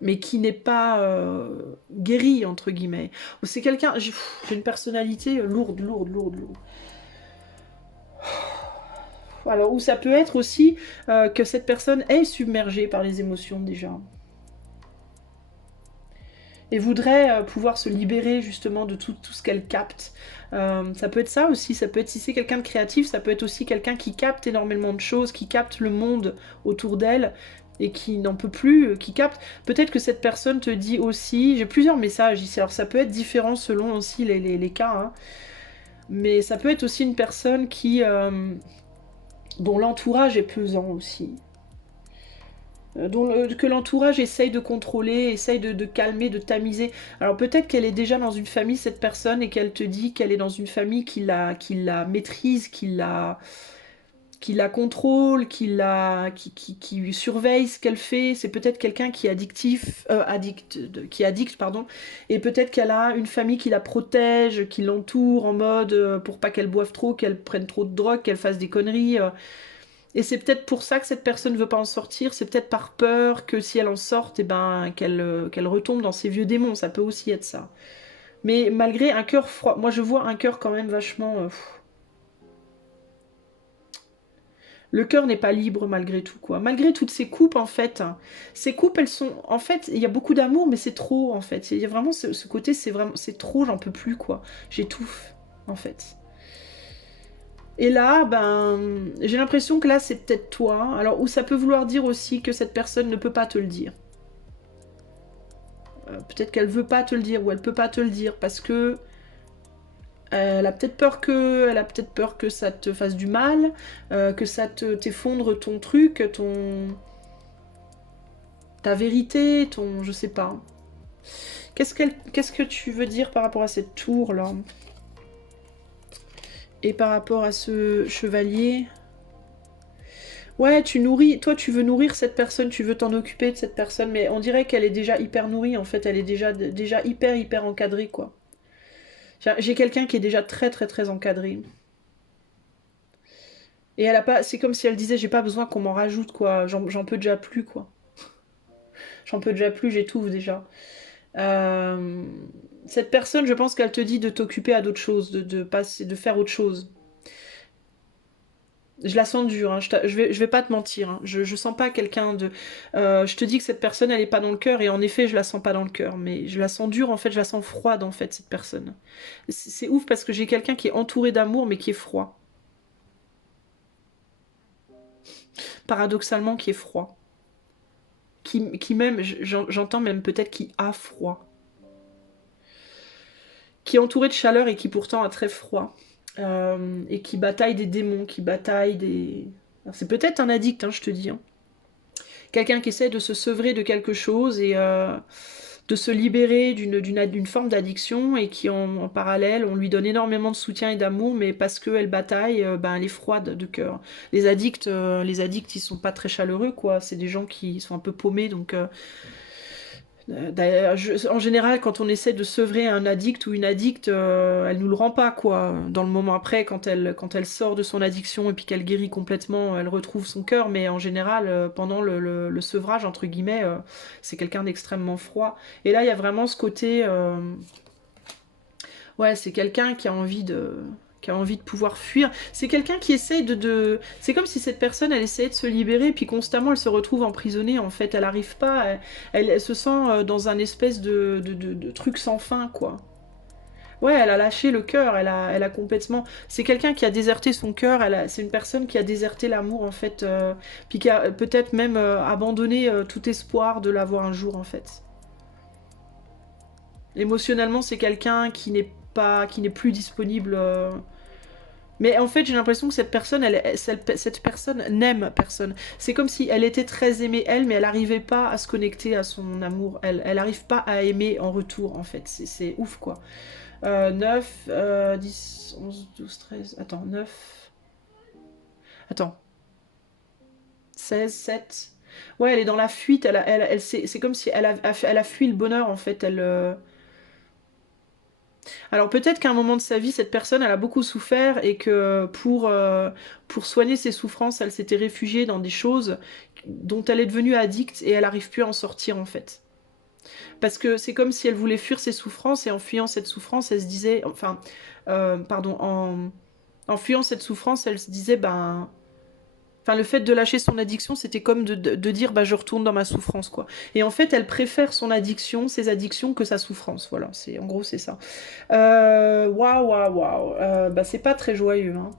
mais qui n'est pas guéri, entre guillemets. C'est quelqu'un... J'ai une personnalité lourde, lourde, lourde, lourde. Alors, ou ça peut être aussi que cette personne est submergée par les émotions déjà. Et voudrait pouvoir se libérer justement de tout ce qu'elle capte. Ça peut être ça aussi, ça peut être, si c'est quelqu'un de créatif, ça peut être aussi quelqu'un qui capte énormément de choses, qui capte le monde autour d'elle et qui n'en peut plus, qui capte. Peut-être que cette personne te dit aussi, j'ai plusieurs messages ici, alors ça peut être différent selon aussi les cas, hein, mais ça peut être aussi une personne dont l'entourage est pesant aussi. Que l'entourage essaye de contrôler, essaye de calmer, de tamiser. Alors peut-être qu'elle est déjà dans une famille, cette personne, et qu'elle te dit qu'elle est dans une famille qui la maîtrise, qui la contrôle, qui surveille ce qu'elle fait. C'est peut-être quelqu'un qui est qui est addict, pardon. Et peut-être qu'elle a une famille qui la protège, qui l'entoure en mode pour pas qu'elle boive trop, qu'elle prenne trop de drogue, qu'elle fasse des conneries. Et c'est peut-être pour ça que cette personne ne veut pas en sortir, c'est peut-être par peur que si elle en sorte, eh ben, qu'elle retombe dans ses vieux démons, ça peut aussi être ça. Mais malgré un cœur froid, moi je vois un cœur quand même vachement... Le cœur n'est pas libre malgré tout, quoi. Malgré toutes ces coupes, en fait, hein. Ces coupes, elles sont... En fait, il y a beaucoup d'amour, mais c'est trop, en fait. Il y a vraiment ce côté, c'est vraiment... C'est trop, j'en peux plus, quoi. J'étouffe, en fait. Et là, ben, j'ai l'impression que là, c'est peut-être toi. Alors, ou ça peut vouloir dire aussi que cette personne ne peut pas te le dire. Peut-être qu'elle veut pas te le dire, ou elle peut pas te le dire, parce que elle a peut-être peur que ça te fasse du mal, que ça t'effondre ton truc, ta vérité, je sais pas. Qu'est-ce que tu veux dire par rapport à cette tour là? Et par rapport à ce chevalier? Ouais, toi tu veux nourrir cette personne, tu veux t'en occuper de cette personne, mais on dirait qu'elle est déjà hyper nourrie en fait, elle est déjà hyper encadrée quoi. J'ai quelqu'un qui est déjà très encadré. Et elle a pas, c'est comme si elle disait j'ai pas besoin qu'on m'en rajoute quoi, j'en peux déjà plus quoi. J'en peux déjà plus, j'étouffe déjà. Euh, Cette personne, je pense qu'elle te dit de t'occuper à d'autres choses, passer, de faire autre chose. Je la sens dure, hein. Je vais pas te mentir, hein. Je sens pas quelqu'un de. Je te dis que cette personne, elle est pas dans le cœur, et en effet, je la sens pas dans le cœur, mais je la sens dure, en fait, je la sens froide, en fait, cette personne. C'est ouf parce que j'ai quelqu'un qui est entouré d'amour, mais qui est froid. Paradoxalement, qui est froid. Qui même, j'entends même peut-être qui a froid. Qui est entouré de chaleur et qui pourtant a très froid. Et qui bataille des démons, qui bataille des... Alors, c'est peut-être un addict, hein, je te dis, hein. Quelqu'un qui essaie de se sevrer de quelque chose et de se libérer d'une forme d'addiction et qui en parallèle, on lui donne énormément de soutien et d'amour, mais parce qu'elle bataille, ben, elle est froide de cœur. Les addicts, ils sont pas très chaleureux, quoi. C'est des gens qui sont un peu paumés, donc d'ailleurs, en général, quand on essaie de sevrer un addict ou une addicte, elle nous le rend pas, quoi. Dans le moment après, quand elle sort de son addiction et puis qu'elle guérit complètement, elle retrouve son cœur. Mais en général, pendant le sevrage, entre guillemets, c'est quelqu'un d'extrêmement froid. Et là, il y a vraiment ce côté... ouais, c'est quelqu'un qui a envie de pouvoir fuir. C'est quelqu'un qui essaye C'est comme si cette personne, elle essayait de se libérer, puis constamment, elle se retrouve emprisonnée, en fait. Elle n'arrive pas, elle se sent dans un espèce de truc sans fin, quoi. Ouais, elle a lâché le cœur, elle a complètement... C'est quelqu'un qui a déserté son cœur, c'est une personne qui a déserté l'amour, en fait, puis qui a peut-être même abandonné tout espoir de l'avoir un jour, en fait. Émotionnellement, c'est quelqu'un qui n'est plus disponible. Mais en fait, j'ai l'impression que cette personne, cette personne n'aime personne. C'est comme si elle était très aimée elle, mais elle n'arrivait pas à se connecter à son amour. Elle n'arrive pas à aimer en retour, en fait. C'est ouf, quoi. 9, 10, 11, 12, 13... Attends, 9... Attends. 16, 7... Ouais, elle est dans la fuite. C'est comme si elle a fui le bonheur, en fait. Alors peut-être qu'à un moment de sa vie, cette personne, elle a beaucoup souffert et que pour soigner ses souffrances, elle s'était réfugiée dans des choses dont elle est devenue addicte et elle n'arrive plus à en sortir en fait. Parce que c'est comme si elle voulait fuir ses souffrances et en fuyant cette souffrance, elle se disait, enfin, pardon, en fuyant cette souffrance, elle se disait, ben, enfin, le fait de lâcher son addiction, c'était comme de dire bah je retourne dans ma souffrance quoi. Et en fait, elle préfère son addiction, ses addictions que sa souffrance. Voilà, en gros c'est ça. Waouh. Bah c'est pas très joyeux. Hein.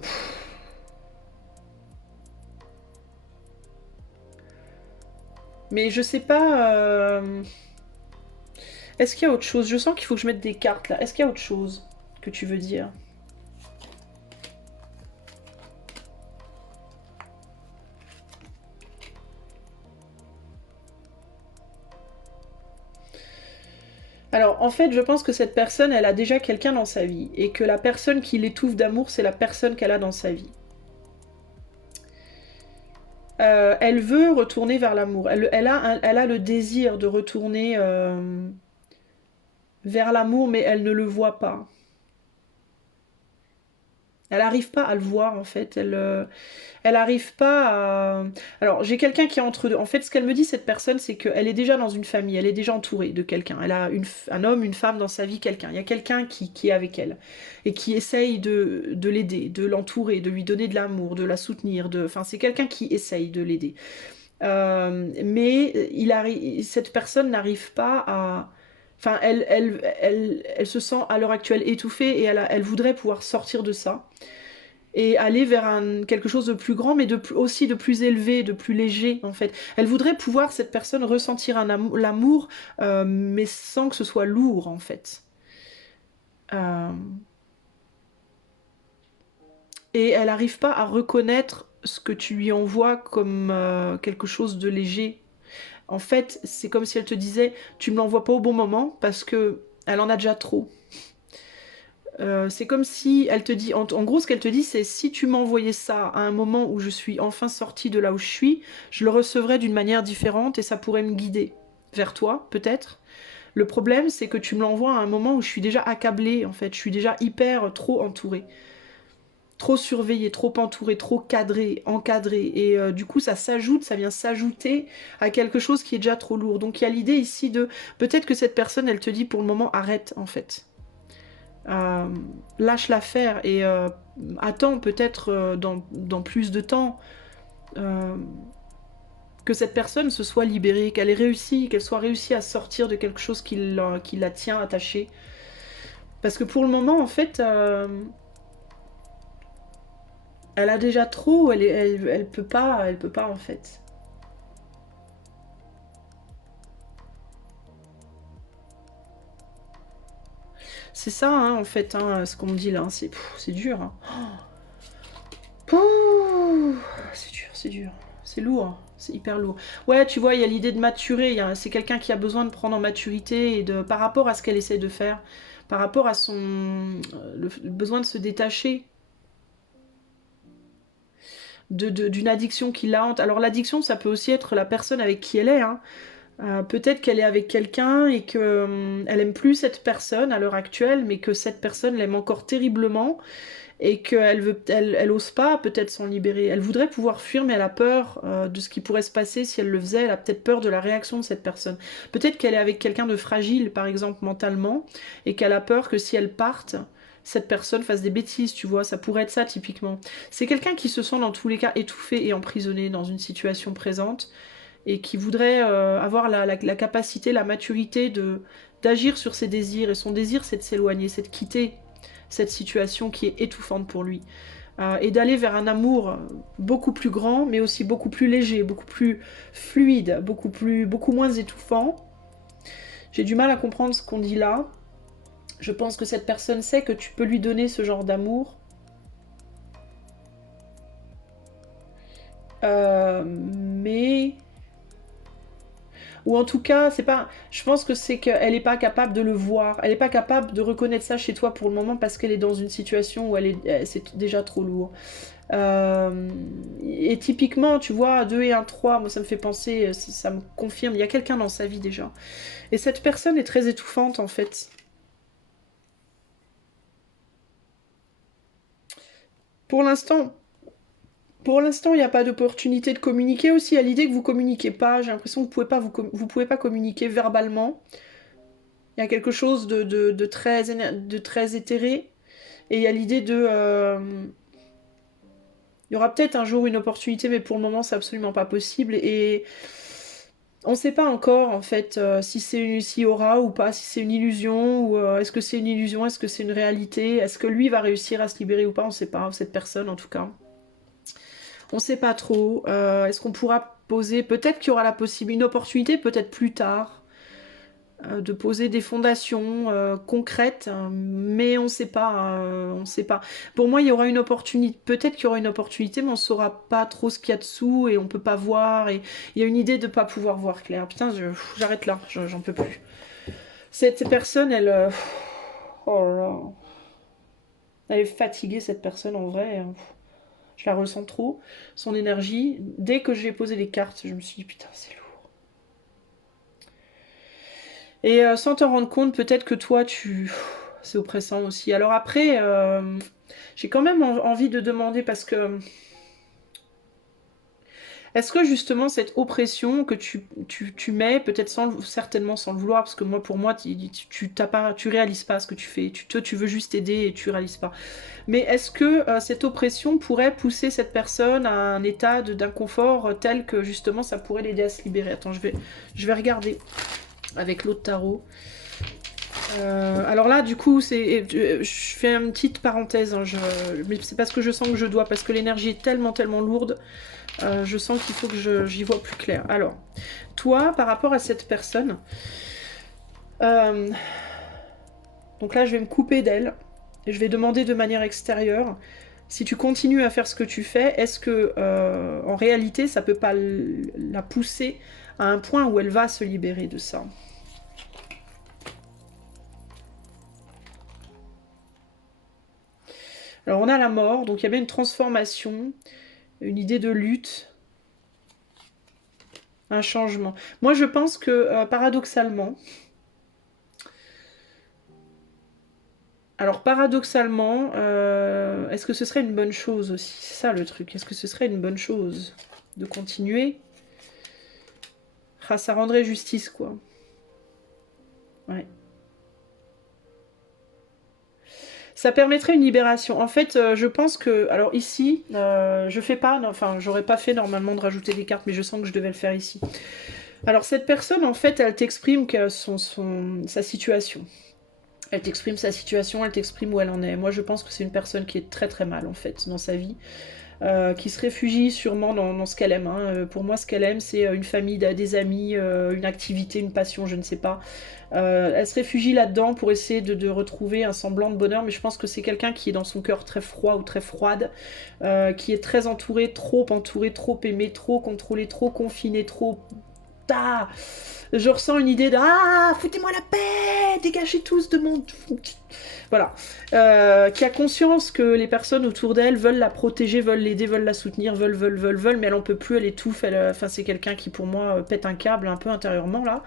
Pff. Mais je sais pas. Est-ce qu'il y a autre chose? Je sens qu'il faut que je mette des cartes là. Est-ce qu'il y a autre chose que tu veux dire? Alors, en fait, je pense que cette personne, elle a déjà quelqu'un dans sa vie. Et que la personne qui l'étouffe d'amour, c'est la personne qu'elle a dans sa vie. Elle veut retourner vers l'amour. Elle a le désir de retourner vers l'amour, mais elle ne le voit pas. Elle n'arrive pas à le voir en fait. Elle arrive pas à... Alors, j'ai quelqu'un qui est entre deux. En fait, ce qu'elle me dit, cette personne, c'est qu'elle est déjà dans une famille, elle est déjà entourée de quelqu'un. Elle a un homme, une femme dans sa vie, quelqu'un. Il y a quelqu'un qui est avec elle et qui essaye de l'aider, de l'entourer, de lui donner de l'amour, de la soutenir. Enfin, c'est quelqu'un qui essaye de l'aider. Mais cette personne n'arrive pas à... Enfin, elle se sent à l'heure actuelle étouffée et elle voudrait pouvoir sortir de ça et aller vers quelque chose de plus grand, mais aussi de plus élevé, de plus léger, en fait. Elle voudrait pouvoir, cette personne, ressentir l'amour, mais sans que ce soit lourd, en fait. Euh, et elle n'arrive pas à reconnaître ce que tu lui envoies comme quelque chose de léger. En fait, c'est comme si elle te disait, tu me l'envoies pas au bon moment parce que elle en a déjà trop. C'est comme si elle te dit, en gros, ce qu'elle te dit, c'est si tu m'envoyais ça à un moment où je suis enfin sortie de là où je le recevrais d'une manière différente et ça pourrait me guider vers toi, peut-être. Le problème, c'est que tu me l'envoies à un moment où je suis déjà accablée, en fait. Je suis déjà hyper trop entourée, trop surveillée, trop entourée, trop cadrée, encadrée. Et du coup, ça vient s'ajouter à quelque chose qui est déjà trop lourd. Donc il y a l'idée ici de, peut-être que cette personne, elle te dit pour le moment, arrête, en fait. Euh, Lâche l'affaire et attends peut-être dans plus de temps euh, que cette personne se soit libérée, qu'elle ait réussi, qu'elle soit réussie à sortir de quelque chose qui la tient attachée. Parce que pour le moment, en fait, elle a déjà trop, elle peut pas en fait. C'est ça, hein, en fait, hein, ce qu'on me dit là, c'est dur. Hein. Pouh, c'est dur, c'est dur. C'est lourd, c'est hyper lourd. Ouais, tu vois, il y a l'idée de maturer. C'est quelqu'un qui a besoin de prendre en maturité et par rapport à ce qu'elle essaie de faire, par rapport à le besoin de se détacher d'une addiction qui la hante. Alors l'addiction, ça peut aussi être la personne avec qui elle est. Hein. Peut-être qu'elle est avec quelqu'un et que elle aime plus cette personne à l'heure actuelle, mais que cette personne l'aime encore terriblement et elle ose pas peut-être s'en libérer. Elle voudrait pouvoir fuir, mais elle a peur de ce qui pourrait se passer si elle le faisait. Elle a peut-être peur de la réaction de cette personne. Peut-être qu'elle est avec quelqu'un de fragile, par exemple mentalement, et qu'elle a peur que si elle parte, cette personne fasse des bêtises, tu vois. Ça pourrait être ça typiquement. C'est quelqu'un qui se sent dans tous les cas étouffé et emprisonné dans une situation présente et qui voudrait avoir la capacité, la maturité d'agir sur ses désirs. Et son désir, c'est de s'éloigner, c'est de quitter cette situation qui est étouffante pour lui. Et d'aller vers un amour beaucoup plus grand, mais aussi beaucoup plus léger, beaucoup plus fluide, beaucoup moins étouffant. J'ai du mal à comprendre ce qu'on dit là. Je pense que cette personne sait que tu peux lui donner ce genre d'amour. Mais ou en tout cas, c'est pas. Je pense que c'est qu'elle n'est pas capable de le voir. Elle n'est pas capable de reconnaître ça chez toi pour le moment parce qu'elle est dans une situation où c'est déjà trop lourd. Et typiquement, tu vois, 2 et 1, 3, moi ça me fait penser, ça me confirme, il y a quelqu'un dans sa vie déjà. Et cette personne est très étouffante en fait. Pour l'instant, pour l'instant, il n'y a pas d'opportunité de communiquer aussi. À l'idée que vous communiquez pas, j'ai l'impression que vous pouvez pas communiquer verbalement. Il y a quelque chose de très éthéré. Et il y a l'idée il y aura peut-être un jour une opportunité, mais pour le moment, c'est absolument pas possible. Et on ne sait pas encore, en fait, si s'il y aura ou pas, si c'est une illusion, ou est-ce que c'est une illusion, est-ce que c'est une réalité, est-ce que lui va réussir à se libérer ou pas, on ne sait pas, cette personne en tout cas. On ne sait pas trop. Est-ce qu'on pourra poser, peut-être qu'il y aura la possibilité, une opportunité, peut-être plus tard, de poser des fondations concrètes, mais on ne sait pas, on ne sait pas. Pour moi, il y aura une opportunité, peut-être qu'il y aura une opportunité, mais on ne saura pas trop ce qu'il y a dessous et on ne peut pas voir. Et il y a une idée de ne pas pouvoir voir clair. Putain, j'arrête là, j'en peux plus. Cette personne, oh là là. Elle est fatiguée, cette personne, en vrai. Je la ressens trop, son énergie. Dès que j'ai posé les cartes, je me suis dit, putain, c'est lourd. Et sans t'en rendre compte, peut-être que toi, c'est oppressant aussi. Alors après, J'ai quand même envie de demander parce que... Est-ce que justement cette oppression que tu mets, peut-être certainement sans le vouloir, parce que moi pour moi tu réalises pas ce que tu fais, tu veux juste aider et tu réalises pas. Mais est-ce que cette oppression pourrait pousser cette personne à un état d'inconfort tel que justement ça pourrait l'aider à se libérer? Attends, je vais regarder avec l'autre tarot. Alors là, du coup, je fais une petite parenthèse, hein, mais c'est parce que je sens que je dois, parce que l'énergie est tellement, tellement lourde, je sens qu'il faut que j'y vois plus clair. Alors, toi, par rapport à cette personne, donc là, je vais me couper d'elle, et je vais demander de manière extérieure, si tu continues à faire ce que tu fais, est-ce que, en réalité, ça peut pas la pousser à un point où elle va se libérer de ça? Alors on a la mort, donc il y avait une transformation, une idée de lutte, un changement. Moi je pense que paradoxalement, est-ce que ce serait une bonne chose aussi? C'est ça le truc, est-ce que ce serait une bonne chose de continuer? Ah, ça rendrait justice quoi. Ouais. Ça permettrait une libération. En fait, je pense que... Alors ici, je fais pas... Enfin, j'aurais pas fait normalement de rajouter des cartes, mais je sens que je devais le faire ici. Alors cette personne, en fait, elle t'exprime sa situation. Elle t'exprime sa situation, elle t'exprime où elle en est. Moi, je pense que c'est une personne qui est très très mal, en fait, dans sa vie. Qui se réfugie sûrement dans ce qu'elle aime. Hein. Pour moi, ce qu'elle aime, c'est une famille, des amis, une activité, une passion, je ne sais pas. Elle se réfugie là-dedans pour essayer de retrouver un semblant de bonheur, mais je pense que c'est quelqu'un qui est dans son cœur très froid ou très froide, qui est très entouré, trop aimé, trop contrôlé, trop confiné, trop... Ah, je ressens une idée de ah, foutez-moi la paix, dégagez tous de mon... Voilà. Qui a conscience que les personnes autour d'elle veulent la protéger, veulent l'aider, veulent la soutenir, veulent, mais elle en peut plus, elle étouffe. Enfin, c'est quelqu'un qui, pour moi, pète un câble un peu intérieurement, là.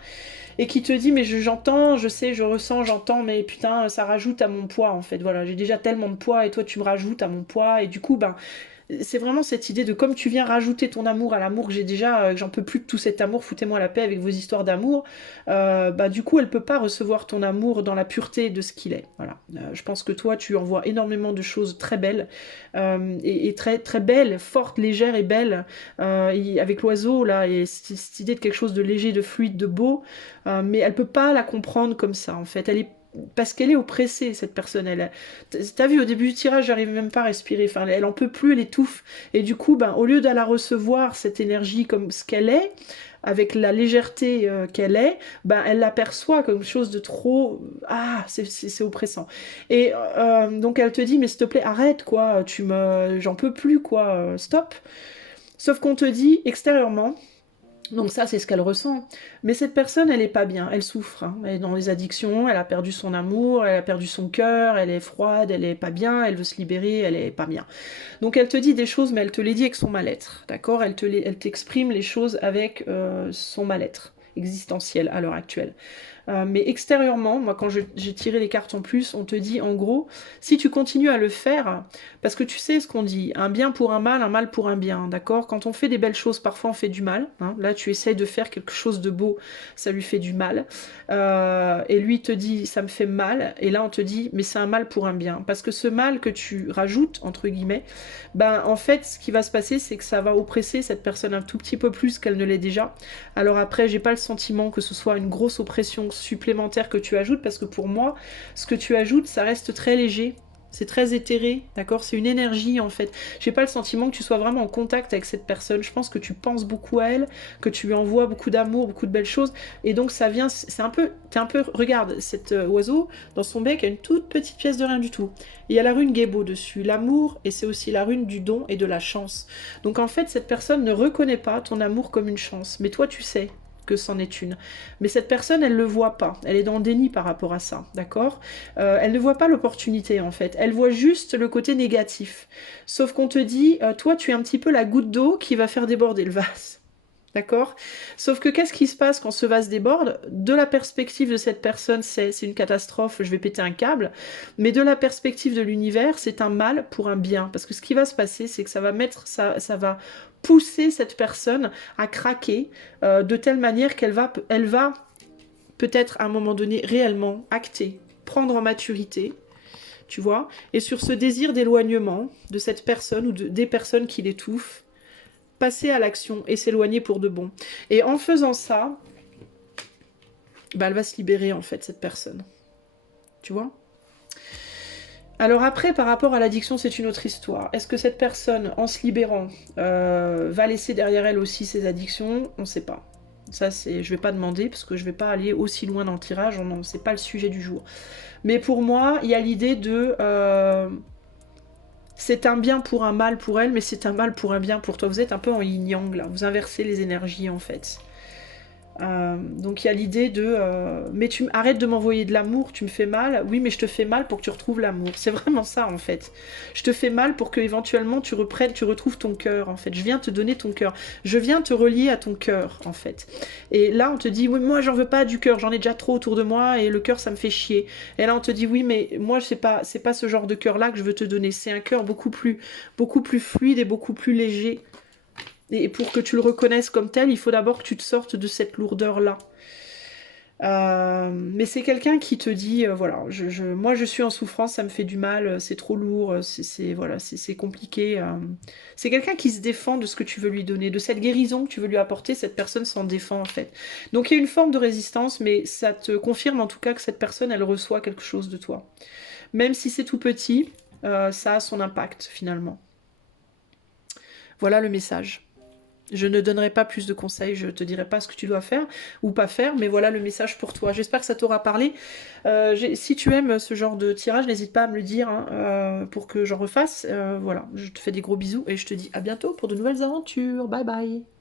Et qui te dit, mais j'entends, je sais, je ressens, j'entends, mais putain, ça rajoute à mon poids, en fait. Voilà, j'ai déjà tellement de poids, et toi, tu me rajoutes à mon poids, et du coup, ben c'est vraiment cette idée de comme tu viens rajouter ton amour à l'amour que j'ai déjà, que j'en peux plus de tout cet amour, foutez-moi la paix avec vos histoires d'amour, bah du coup elle peut pas recevoir ton amour dans la pureté de ce qu'il est. Voilà. Je pense que toi tu envoies énormément de choses très belles, et très, très belles, fortes, légères et belles, avec l'oiseau là, et cette idée de quelque chose de léger, de fluide, de beau, mais elle peut pas la comprendre comme ça en fait. Elle est parce qu'elle est oppressée, cette personne. T'as vu, au début du tirage, j'arrive même pas à respirer. Enfin, elle en peut plus, elle étouffe. Et du coup, ben, au lieu de la recevoir, cette énergie comme ce qu'elle est, avec la légèreté qu'elle est, ben, elle l'aperçoit comme chose de trop... Ah, c'est oppressant. Et donc elle te dit, mais s'il te plaît, arrête, quoi. J'en peux plus, quoi. Stop. Sauf qu'on te dit, extérieurement, donc ça, c'est ce qu'elle ressent. Mais cette personne, elle est pas bien, elle souffre. Hein. Elle est dans les addictions, elle a perdu son amour, elle a perdu son cœur, elle est froide, elle est pas bien, elle veut se libérer, elle est pas bien. Donc elle te dit des choses, mais elle te les dit avec son mal-être, d'accord? Elle t'exprime les choses avec son mal-être existentiel à l'heure actuelle. Mais extérieurement, moi quand j'ai tiré les cartes en plus, on te dit en gros, si tu continues à le faire, parce que tu sais ce qu'on dit, un bien pour un mal pour un bien, d'accord? Quand on fait des belles choses, parfois on fait du mal. Hein, là tu essayes de faire quelque chose de beau, ça lui fait du mal. Et lui te dit, ça me fait mal. Et là on te dit, mais c'est un mal pour un bien. Parce que ce mal que tu rajoutes, entre guillemets, ben en fait ce qui va se passer, c'est que ça va oppresser cette personne un tout petit peu plus qu'elle ne l'est déjà. Alors après, j'ai pas le sentiment que ce soit une grosse oppression supplémentaire que tu ajoutes, parce que pour moi, ce que tu ajoutes, ça reste très léger. C'est très éthéré, d'accord? C'est une énergie en fait. J'ai pas le sentiment que tu sois vraiment en contact avec cette personne. Je pense que tu penses beaucoup à elle, que tu lui envoies beaucoup d'amour, beaucoup de belles choses. Et donc ça vient, c'est un peu, t'es un peu, regarde, cet oiseau, dans son bec, a une toute petite pièce de rien du tout. Et il y a la rune Gébo dessus, l'amour, et c'est aussi la rune du don et de la chance. Donc en fait, cette personne ne reconnaît pas ton amour comme une chance. Mais toi, tu sais que c'en est une. Mais cette personne, elle le voit pas. Elle est dans le déni par rapport à ça, d'accord? Elle ne voit pas l'opportunité, en fait. Elle voit juste le côté négatif. Sauf qu'on te dit, toi, tu es un petit peu la goutte d'eau qui va faire déborder le vase. D'accord? Sauf que qu'est-ce qui se passe quand ce vase déborde? De la perspective de cette personne, c'est une catastrophe, je vais péter un câble. Mais de la perspective de l'univers, c'est un mal pour un bien. Parce que ce qui va se passer, c'est que ça va pousser cette personne à craquer de telle manière elle va peut-être à un moment donné réellement acter, prendre en maturité, tu vois, et sur ce désir d'éloignement de cette personne ou des personnes qui l'étouffent, passer à l'action et s'éloigner pour de bon. Et en faisant ça, bah, elle va se libérer en fait, cette personne. Tu vois? Alors après, par rapport à l'addiction, c'est une autre histoire. Est-ce que cette personne, en se libérant, va laisser derrière elle aussi ses addictions? On ne sait pas. Ça, je vais pas demander parce que je vais pas aller aussi loin dans le tirage. Non, c'est pas le sujet du jour. Mais pour moi, il y a l'idée de c'est un bien pour un mal pour elle, mais c'est un mal pour un bien pour toi. Vous êtes un peu en yin-yang là. Vous inversez les énergies en fait. Donc il y a l'idée de mais tu arrête de m'envoyer de l'amour, tu me fais mal. Oui, mais je te fais mal pour que tu retrouves l'amour. C'est vraiment ça en fait. Je te fais mal pour que éventuellement tu retrouves ton cœur en fait. Je viens te donner ton cœur. Je viens te relier à ton cœur en fait. Et là on te dit oui, moi j'en veux pas du cœur, j'en ai déjà trop autour de moi et le cœur ça me fait chier. Et là on te dit oui, mais moi c'est pas ce genre de cœur là que je veux te donner. C'est un cœur beaucoup plus fluide et beaucoup plus léger. Et pour que tu le reconnaisses comme tel, il faut d'abord que tu te sortes de cette lourdeur-là. Mais c'est quelqu'un qui te dit, voilà, moi je suis en souffrance, ça me fait du mal, c'est trop lourd, voilà, c'est compliqué. C'est quelqu'un qui se défend de ce que tu veux lui donner, de cette guérison que tu veux lui apporter, cette personne s'en défend en fait. Donc il y a une forme de résistance, mais ça te confirme en tout cas que cette personne, elle reçoit quelque chose de toi. Même si c'est tout petit, ça a son impact finalement. Voilà le message. Je ne donnerai pas plus de conseils, je te dirai pas ce que tu dois faire ou pas faire, mais voilà le message pour toi. J'espère que ça t'aura parlé. Si tu aimes ce genre de tirage, n'hésite pas à me le dire hein, pour que j'en refasse. Voilà, je te fais des gros bisous et je te dis à bientôt pour de nouvelles aventures. Bye bye.